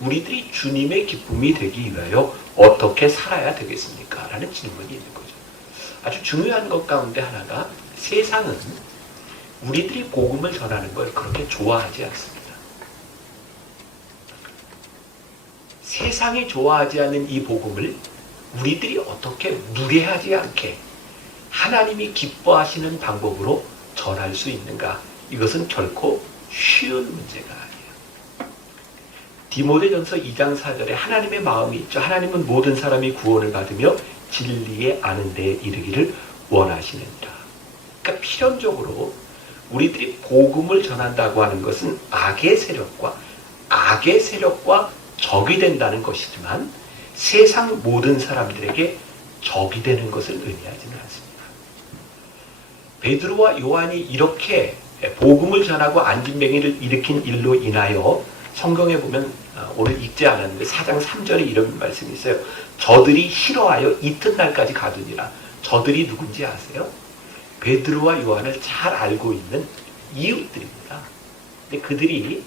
우리들이 주님의 기쁨이 되기 위하여 어떻게 살아야 되겠습니까? 라는 질문이 있는 거죠. 아주 중요한 것 가운데 하나가 세상은 우리들이 복음을 전하는 걸 그렇게 좋아하지 않습니다. 세상이 좋아하지 않는 이 복음을 우리들이 어떻게 무례하지 않게 하나님이 기뻐하시는 방법으로 전할 수 있는가? 이것은 결코 쉬운 문제가 아니에요. 디모데전서 2장 4절에 하나님의 마음이 있죠. 하나님은 모든 사람이 구원을 받으며 진리에 아는 데에 이르기를 원하시느니라. 그러니까 필연적으로 우리들이 복음을 전한다고 하는 것은 악의 세력과 적이 된다는 것이지만 세상 모든 사람들에게 적이 되는 것을 의미하지는 않습니다. 베드로와 요한이 이렇게 복음을 전하고 안진뱅이를 일으킨 일로 인하여 성경에 보면 오늘 읽지 않았는데 4장 3절에 이런 말씀이 있어요. 저들이 싫어하여 이튿날까지 가두니라. 저들이 누군지 아세요? 베드로와 요한을 잘 알고 있는 이웃들입니다. 근데 그들이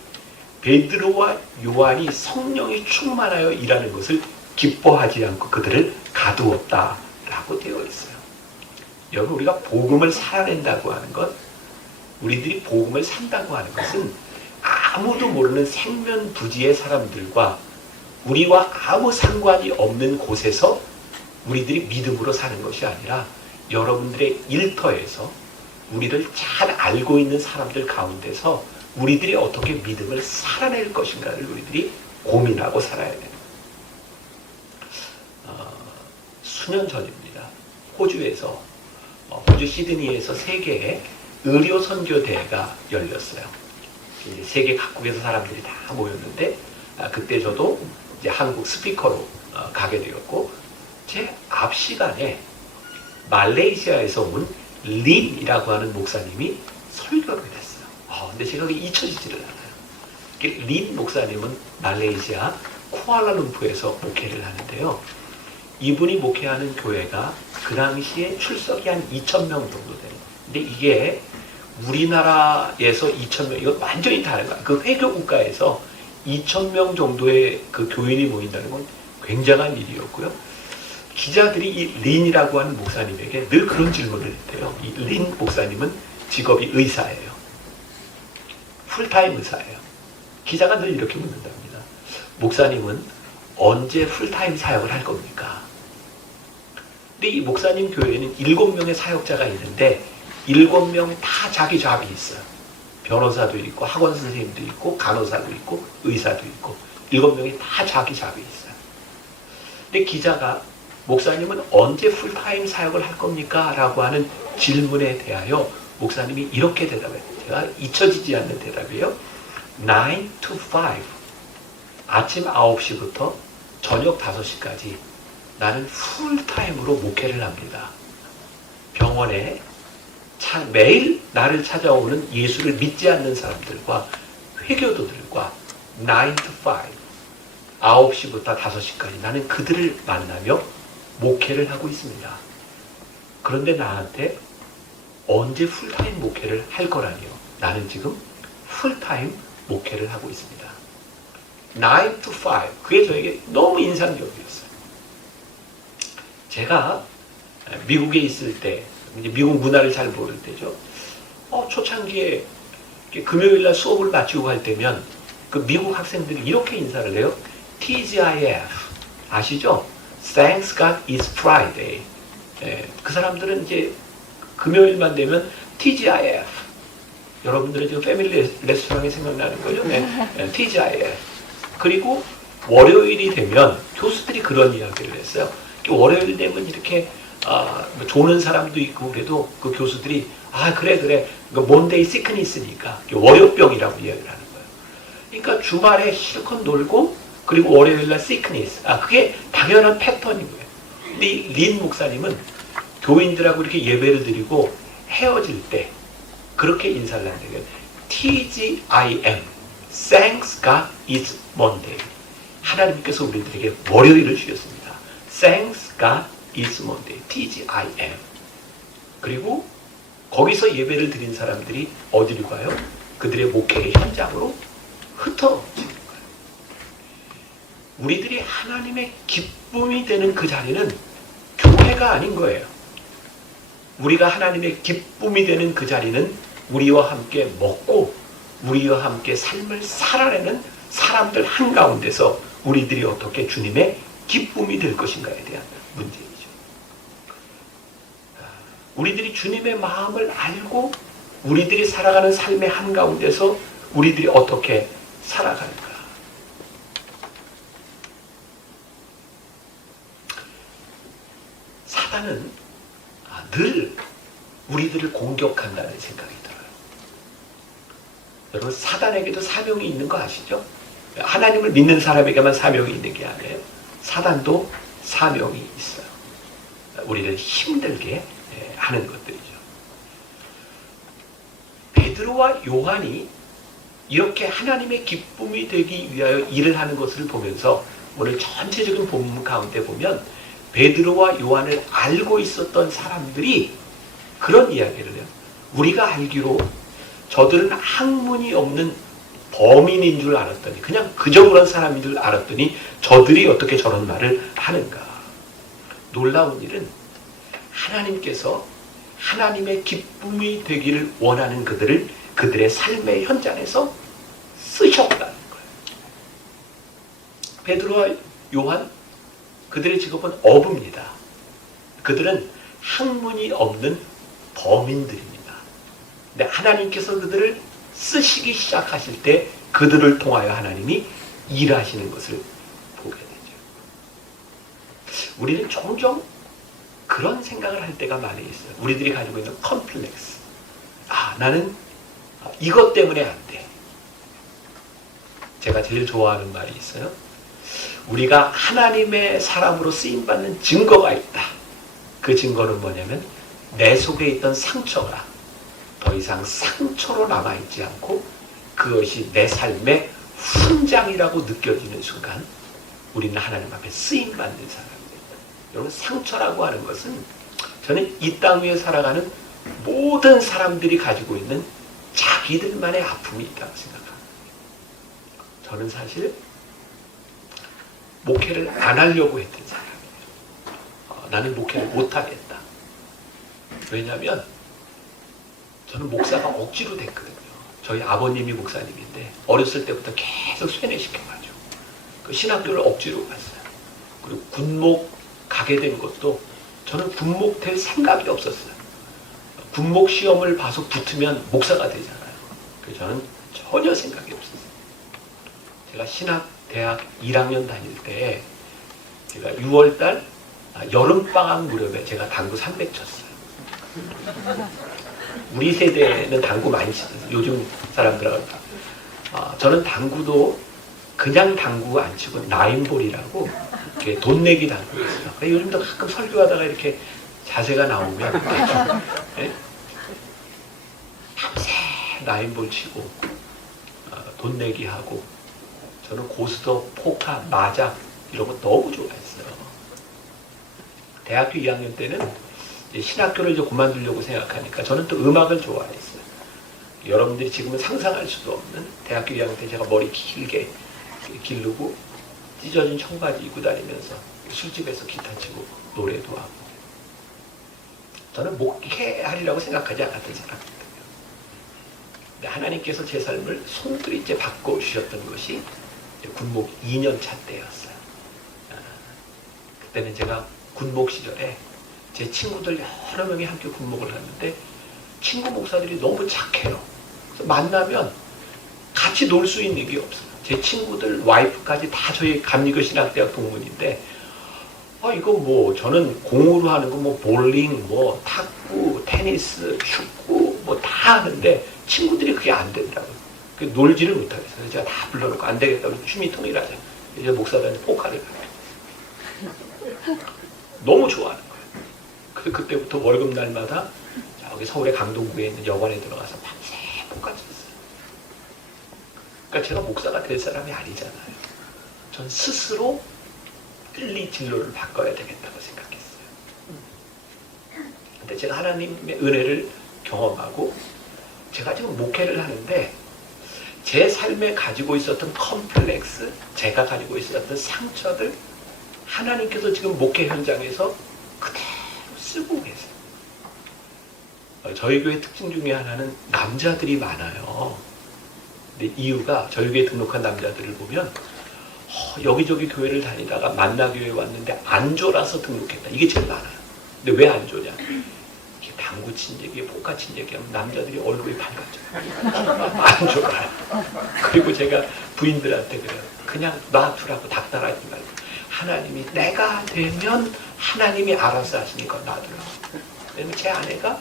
베드로와 요한이 성령이 충만하여 일하는 것을 기뻐하지 않고 그들을 가두었다라고 되어 있어요. 여러분, 우리가 복음을 살아낸다고 하는 것, 우리들이 복음을 산다고 하는 것은 아무도 모르는 생면부지의 사람들과 우리와 아무 상관이 없는 곳에서 우리들이 믿음으로 사는 것이 아니라 여러분들의 일터에서 우리를 잘 알고 있는 사람들 가운데서 우리들이 어떻게 믿음을 살아낼 것인가를 우리들이 고민하고 살아야 돼요. 수년 전입니다. 호주에서 호주 시드니에서 세계의 의료 선교대회가 열렸어요. 세계 각국에서 사람들이 다 모였는데 그때 저도 이제 한국 스피커로 가게 되었고 제 앞 시간에 말레이시아에서 온 린이라고 하는 목사님이 설교를 했어요. 근데 제가 그게 잊혀지지를 않아요. 린 목사님은 말레이시아 쿠알라룸푸르에서 목회를 하는데요. 이분이 목회하는 교회가 그 당시에 출석이 한 2,000명 정도 돼요. 근데 이게 우리나라에서 2,000명, 이건 완전히 다른 거야. 그 회교 국가에서 2,000명 정도의 그 교인이 모인다는 건 굉장한 일이었고요. 기자들이 이 린이라고 하는 목사님에게 늘 그런 질문을 했대요. 이 린 목사님은 직업이 의사예요. 풀타임 의사예요. 기자가 늘 이렇게 묻는답니다. 목사님은 언제 풀타임 사역을 할 겁니까? 근데 이 목사님 교회에는 7명의 사역자가 있는데 7명 다 자기 잡이 있어요. 변호사도 있고 학원 선생님도 있고 간호사도 있고 의사도 있고 7명이 다 자기 잡이 있어요. 근데 기자가 목사님은 언제 풀타임 사역을 할 겁니까? 라고 하는 질문에 대하여 목사님이 이렇게 대답해요. 제가 잊혀지지 않는 대답이에요. 9 to 5 아침 9시부터 저녁 5시까지 나는 풀타임으로 목회를 합니다. 병원에 매일 나를 찾아오는 예수를 믿지 않는 사람들과 회교도들과 9 to 5 9시부터 5시까지 나는 그들을 만나며 목회를 하고 있습니다. 그런데 나한테 언제 풀타임 목회를 할 거라니요? 나는 지금 풀타임 목회를 하고 있습니다. 9 to 5 그게 저에게 너무 인상적이었어요. 제가 미국에 있을 때 이제 미국 문화를 잘 모를 때죠. 초창기에 금요일날 수업을 마치고 갈 때면 그 미국 학생들이 이렇게 인사를 해요. TGIF 아시죠? Thanks God it's Friday. 그 사람들은 이제 금요일만 되면 TGIF. 여러분들은 지금 패밀리 레스토랑이 생각나는 거죠? TGIF. 그리고 월요일이 되면 교수들이 그런 이야기를 했어요. 월요일 되면 이렇게 조는 사람도 있고 그래도 그 교수들이 그래 몬데이 시크니스니까 월요병이라고 이야기를 하는 거예요. 그러니까 주말에 실컷 놀고 그리고 월요일날 시크니스 그게 당연한 패턴인 거예요. 근데 린 목사님은 교인들하고 이렇게 예배를 드리고 헤어질 때 그렇게 인사를 한다는 거예요. TGIM Thanks God it's Monday. 하나님께서 우리들에게 월요일을 주셨습니다. Thanks God it's Monday. TGIM. 그리고 거기서 예배를 드린 사람들이 어디로 가요? 그들의 목회의 현장으로 흩어지는 거예요. 우리들이 하나님의 기쁨이 되는 그 자리는 교회가 아닌 거예요. 우리가 하나님의 기쁨이 되는 그 자리는 우리와 함께 먹고 우리와 함께 삶을 살아내는 사람들 한가운데서 우리들이 어떻게 주님의 기쁨이 될 것인가에 대한 문제이죠. 우리들이 주님의 마음을 알고 우리들이 살아가는 삶의 한가운데서 우리들이 어떻게 살아갈까? 사단은 늘 우리들을 공격한다는 생각이 들어요. 여러분 사단에게도 사명이 있는 거 아시죠? 하나님을 믿는 사람에게만 사명이 있는 게 아니에요. 사단도 사명이 있어요. 우리를 힘들게 하는 것들이죠. 베드로와 요한이 이렇게 하나님의 기쁨이 되기 위하여 일을 하는 것을 보면서 오늘 전체적인 본문 가운데 보면 베드로와 요한을 알고 있었던 사람들이 그런 이야기를 해요. 우리가 알기로 저들은 학문이 없는 범인인 줄 알았더니 그냥 그저 그런 사람인 줄 알았더니 저들이 어떻게 저런 말을 하는가. 놀라운 일은 하나님께서 하나님의 기쁨이 되기를 원하는 그들을 그들의 삶의 현장에서 쓰셨다는 거예요. 베드로와 요한 그들의 직업은 어부입니다. 그들은 학문이 없는 범인들입니다. 근데 하나님께서 그들을 쓰시기 시작하실 때 그들을 통하여 하나님이 일하시는 것을 보게 되죠. 우리는 종종 그런 생각을 할 때가 많이 있어요. 우리들이 가지고 있는 컴플렉스. 나는 이것 때문에 안 돼. 제가 제일 좋아하는 말이 있어요. 우리가 하나님의 사람으로 쓰임받는 증거가 있다. 그 증거는 뭐냐면 내 속에 있던 상처가 더 이상 상처로 남아있지 않고 그것이 내 삶의 훈장이라고 느껴지는 순간 우리는 하나님 앞에 쓰임받는 사람입니다. 여러분 상처라고 하는 것은 저는 이 땅 위에 살아가는 모든 사람들이 가지고 있는 자기들만의 아픔이 있다고 생각합니다. 저는 사실 목회를 안 하려고 했던 사람이에요. 나는 목회를 못하겠다. 왜냐하면 저는 목사가 억지로 됐거든요. 저희 아버님이 목사님인데 어렸을 때부터 계속 쇠뇌시켜가지고 그 신학교를 억지로 갔어요. 그리고 군목 가게 된 것도 저는 군목 될 생각이 없었어요. 군목 시험을 봐서 붙으면 목사가 되잖아요. 그래서 저는 전혀 생각이 없었어요. 제가 신학 대학 1학년 다닐 때 제가 6월달 여름방학 무렵에 제가 당구 300 쳤어요. 우리 세대는 당구 많이 치잖아요. 요즘 사람들하고. 저는 당구도 그냥 당구 안 치고 나인볼이라고 돈 내기 당구였어요. 요즘도 가끔 설교하다가 이렇게 자세가 나오면 네? 밤새 나인볼 치고 돈 내기 하고 저는 고스톱, 포카, 마작 이런 거 너무 좋아했어요. 대학교 2학년 때는 이제 신학교를 이제 그만두려고 생각하니까 저는 또 음악을 좋아했어요. 여러분들이 지금은 상상할 수도 없는 대학교 2학년 때 제가 머리 길게 기르고 찢어진 청바지 입고 다니면서 술집에서 기타 치고 노래도 하고 저는 목회하리라고 생각하지 않았던 사람이거든요. 근데 하나님께서 제 삶을 손그리째 바꿔주셨던 것이 군목 2년 차 때였어요. 그때는 제가 군목 시절에 제 친구들 여러 명이 함께 군목을 하는데 친구 목사들이 너무 착해요. 그래서 만나면 같이 놀 수 있는 게 없어요. 제 친구들 와이프까지 다 저희 감리교 신학대학 동문인데 이거 뭐 저는 공으로 하는 거 뭐 볼링, 뭐 탁구, 테니스, 축구 뭐 다 하는데 친구들이 그게 안 된다고. 놀지를 못하겠어요. 제가 다 불러놓고 안 되겠다고 취미 통일하자. 이제 목사단이 포카를 가요. 너무 좋아하는 거예요. 그래서 그때부터 월급 날마다 저기 서울의 강동구에 있는 여관에 들어가서 밤새 포카 쳤어요. 그러니까 제가 목사가 될 사람이 아니잖아요. 전 스스로 빨리 진로를 바꿔야 되겠다고 생각했어요. 근데 제가 하나님의 은혜를 경험하고 제가 지금 목회를 하는데 제 삶에 가지고 있었던 컴플렉스, 제가 가지고 있었던 상처들 하나님께서 지금 목회 현장에서 그대로 쓰고 계세요. 저희 교회 특징 중에 하나는 남자들이 많아요. 근데 이유가 저희 교회 등록한 남자들을 보면 여기저기 교회를 다니다가 만나교회에 왔는데 안 졸아서 등록했다. 이게 제일 많아요. 근데 왜 안 졸냐? 당구 친 얘기, 포카 친 얘기하면 남자들이 얼굴이 밝아져요. 안 졸아요. 그리고 제가 부인들한테 그래요. 그냥 놔두라고 닥달하지 말고 하나님이 때가 되면 하나님이 알아서 하시니까 놔두라고. 왜냐면 제 아내가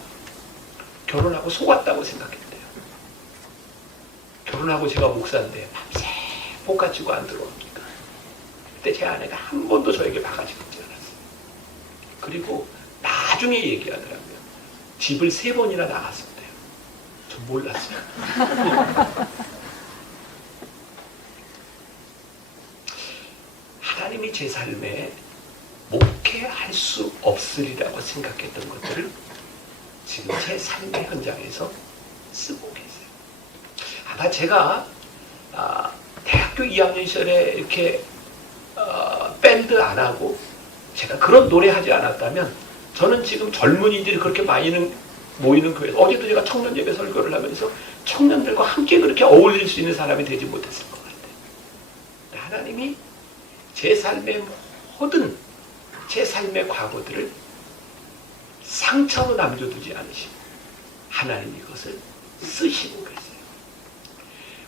결혼하고 속았다고 생각했대요. 결혼하고 제가 목사인데 밤새 포카 치고 안 들어옵니까? 그때 제 아내가 한 번도 저에게 바가지 긁지 않았어요. 그리고 나중에 얘기하더라고요. 집을 3번이나 나갔었대요. 전 몰랐어요. 하나님이 제 삶에 목회할 수 없으리라고 생각했던 것들을 지금 제 삶의 현장에서 쓰고 계세요. 아마 제가 대학교 2학년 시절에 이렇게 밴드 안 하고 제가 그런 노래 하지 않았다면 저는 지금 젊은이들이 그렇게 많이 모이는 교회에서 어제도 제가 청년 예배 설교를 하면서 청년들과 함께 그렇게 어울릴 수 있는 사람이 되지 못했을 것 같아요. 하나님이 제 삶의 모든 제 삶의 과거들을 상처로 남겨두지 않으시고 하나님이 그것을 쓰시고 계세요.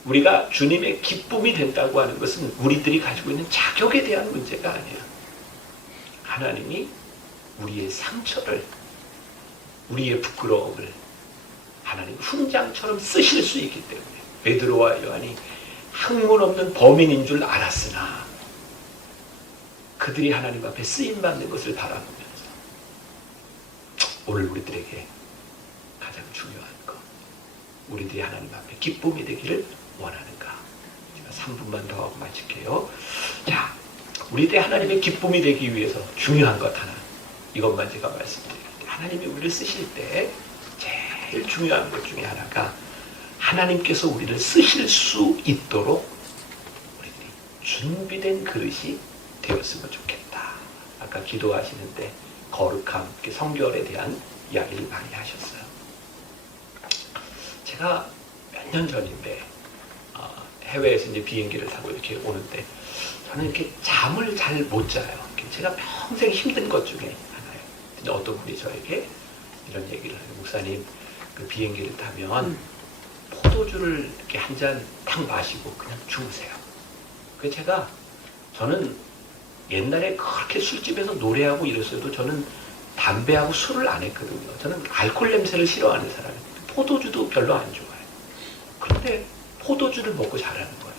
우리가 주님의 기쁨이 된다고 하는 것은 우리들이 가지고 있는 자격에 대한 문제가 아니에요. 하나님이 우리의 상처를, 우리의 부끄러움을 하나님 훈장처럼 쓰실 수 있기 때문에 베드로와 요한이 학문 없는 범인인 줄 알았으나 그들이 하나님 앞에 쓰임받는 것을 바라보면서 오늘 우리들에게 가장 중요한 것, 우리들이 하나님 앞에 기쁨이 되기를 원하는가? 제가 3분만 더 하고 마칠게요. 자, 우리들이 하나님의 기쁨이 되기 위해서 중요한 것 하나, 이것만 제가 말씀드릴게요. 하나님이 우리를 쓰실 때 제일 중요한 것 중에 하나가 하나님께서 우리를 쓰실 수 있도록 우리들이 준비된 그릇이 되었으면 좋겠다. 아까 기도하시는데 거룩함, 성결에 대한 이야기를 많이 하셨어요. 제가 몇 몇 년 전인데 해외에서 이제 비행기를 타고 이렇게 오는데 저는 이렇게 잠을 잘 못 자요. 제가 평생 힘든 것 중에 하나예요. 근데 어떤 분이 저에게 이런 얘기를 해요. 목사님, 그 비행기를 타면 포도주를 이렇게 한 잔 딱 마시고 그냥 주무세요. 그래서 저는 옛날에 그렇게 술집에서 노래하고 이랬어도 저는 담배하고 술을 안 했거든요. 저는 알코올 냄새를 싫어하는 사람이에요. 포도주도 별로 안 좋아해요. 그런데 포도주를 먹고 자라는 거예요.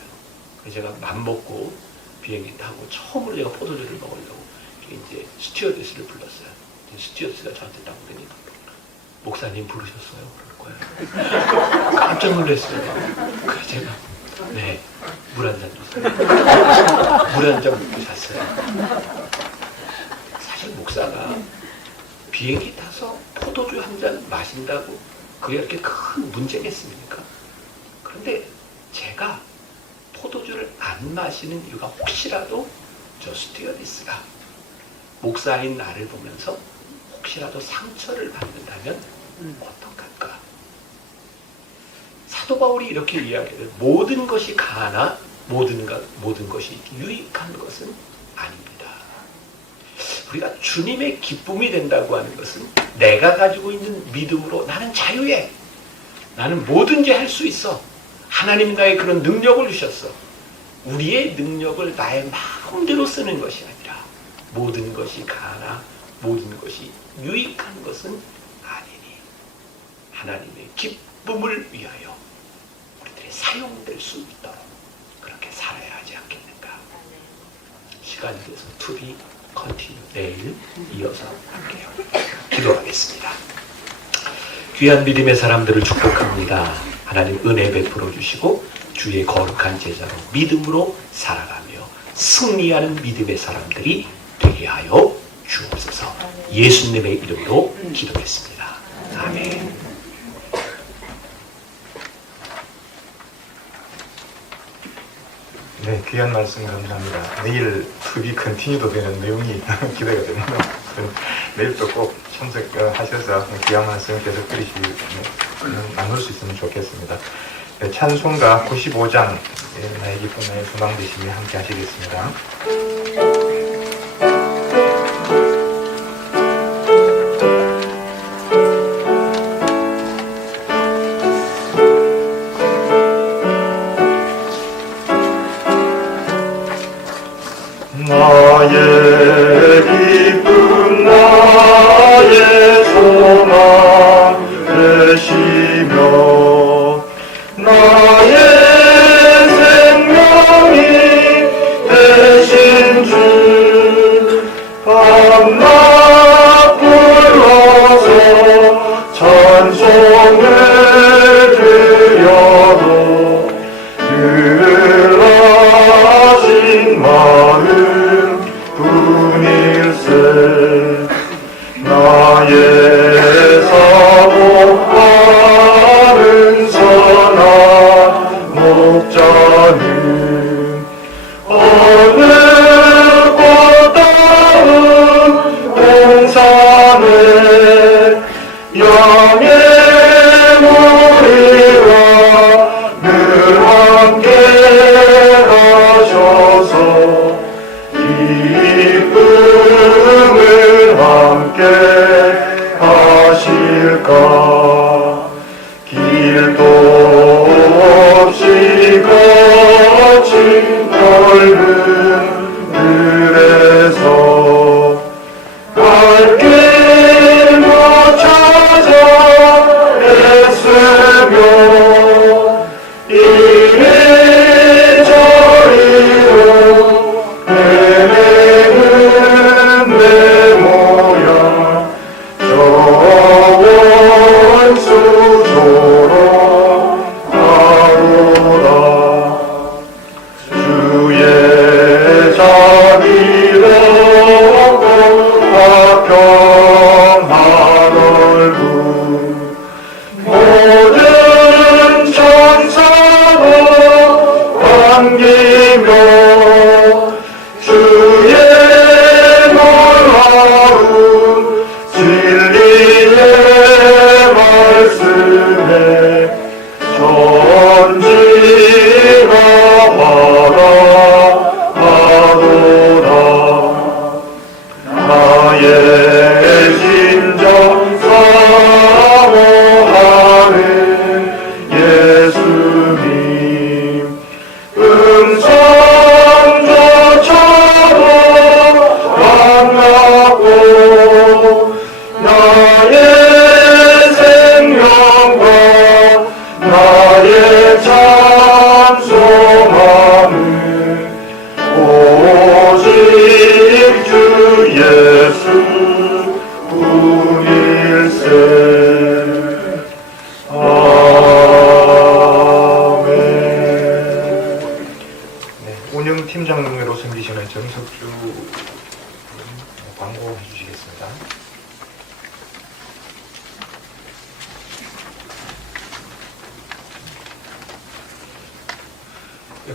그래서 제가 맘먹고 비행기 타고 처음으로 제가 포도주를 먹으려고 이제 스튜어디스를 불렀어요. 스튜어디스가 저한테 딱 그러니 목사님 부르셨어요? 그럴 거예요. 깜짝 놀랐어요. 그래서 제가 네, 물 한 잔 주세요. 물 한 잔 먹고 잤어요. 사실 목사가 비행기 타서 포도주 한 잔 마신다고 그게 이렇게 큰 문제겠습니까? 그런데 제가 포도주를 안 마시는 이유가 혹시라도 저 스튜어디스가 목사인 나를 보면서 혹시라도 상처를 받는다면 어떡할까? 사도 바울이 이렇게 이야기해요. 모든 것이 가나 모든 것이 유익한 것은 아닙니다. 우리가 주님의 기쁨이 된다고 하는 것은 내가 가지고 있는 믿음으로 나는 자유해. 나는 뭐든지 할 수 있어. 하나님 나의 그런 능력을 주셨어. 우리의 능력을 나의 마음대로 쓰는 것이 아니라 모든 것이 가나 모든 것이 유익한 것은 아니니 하나님의 기쁨을 위하여 우리들이 사용될 수 있도록 그렇게 살아야 하지 않겠는가. 시간이 돼서 to be continue 내일 이어서 할게요. 기도하겠습니다. 귀한 믿음의 사람들을 축복합니다. 하나님 은혜 베풀어 주시고 주의 거룩한 제자로 믿음으로 살아가며 승리하는 믿음의 사람들이 되게 하여 주옵소서. 예수님의 이름으로 기도했습니다. 아멘. 네, 귀한 말씀 감사합니다. 내일 투비 컨티뉴도 되는 내용이 기대가 됩니다. 내일 또 꼭 참석하셔서 귀한 말씀 계속 나눌 수 있으면 좋겠습니다. 네, 찬송가 95장 나의 기쁨 나의 소망 되시며 함께 하시겠습니다. 나의 기쁨 나의 소망 되시며 나의 생명이 되신 주 밤낮 불러서 찬송을 드려도 늘 하신 마음 뿐일세. 나의 사모하는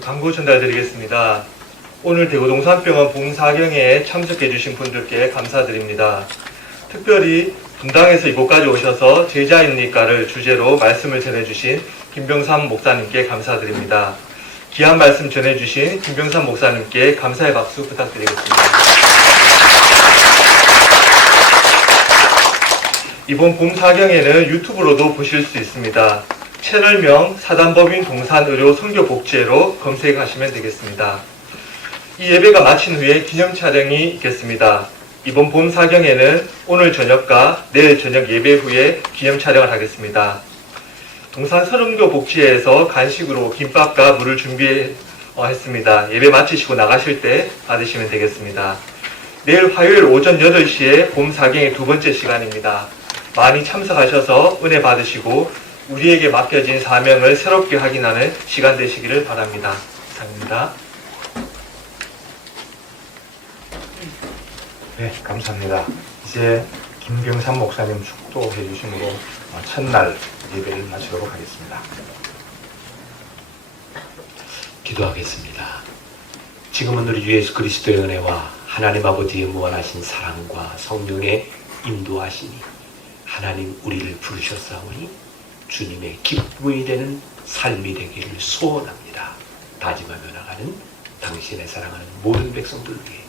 광고 전달드리겠습니다. 오늘 대구동산병원 봉사경회에 참석해 주신 분들께 감사드립니다. 특별히 분당에서 이곳까지 오셔서 제자입니까를 주제로 말씀을 전해주신 김병삼 목사님께 감사드립니다. 귀한 말씀 전해주신 김병삼 목사님께 감사의 박수 부탁드리겠습니다. 이번 봄사경에는 유튜브로도 보실 수 있습니다. 채널명 사단법인 동산의료 선교복지회로 검색하시면 되겠습니다. 이 예배가 마친 후에 기념 촬영이 있겠습니다. 이번 봄사경에는 오늘 저녁과 내일 저녁 예배 후에 기념 촬영을 하겠습니다. 동산 선교복지회에서 간식으로 김밥과 물을 준비했습니다. 예배 마치시고 나가실 때 받으시면 되겠습니다. 내일 화요일 오전 8시에 봄사경의 두 번째 시간입니다. 많이 참석하셔서 은혜 받으시고 우리에게 맡겨진 사명을 새롭게 확인하는 시간 되시기를 바랍니다. 이상입니다. 네, 감사합니다. 이제 김병삼 목사님 축도해 주심으로 첫날 예배를 마치도록 하겠습니다. 기도하겠습니다. 지금은 우리 주 예수 그리스도의 은혜와 하나님 아버지의 무한하신 사랑과 성령의 인도하시니 하나님 우리를 부르셨사오니 주님의 기쁨이 되는 삶이 되기를 소원합니다. 다짐하며 나가는 당신의 사랑하는 모든 백성들 위해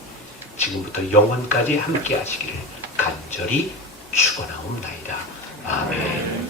지금부터 영원까지 함께 하시기를 간절히 축원하옵나이다. 아멘.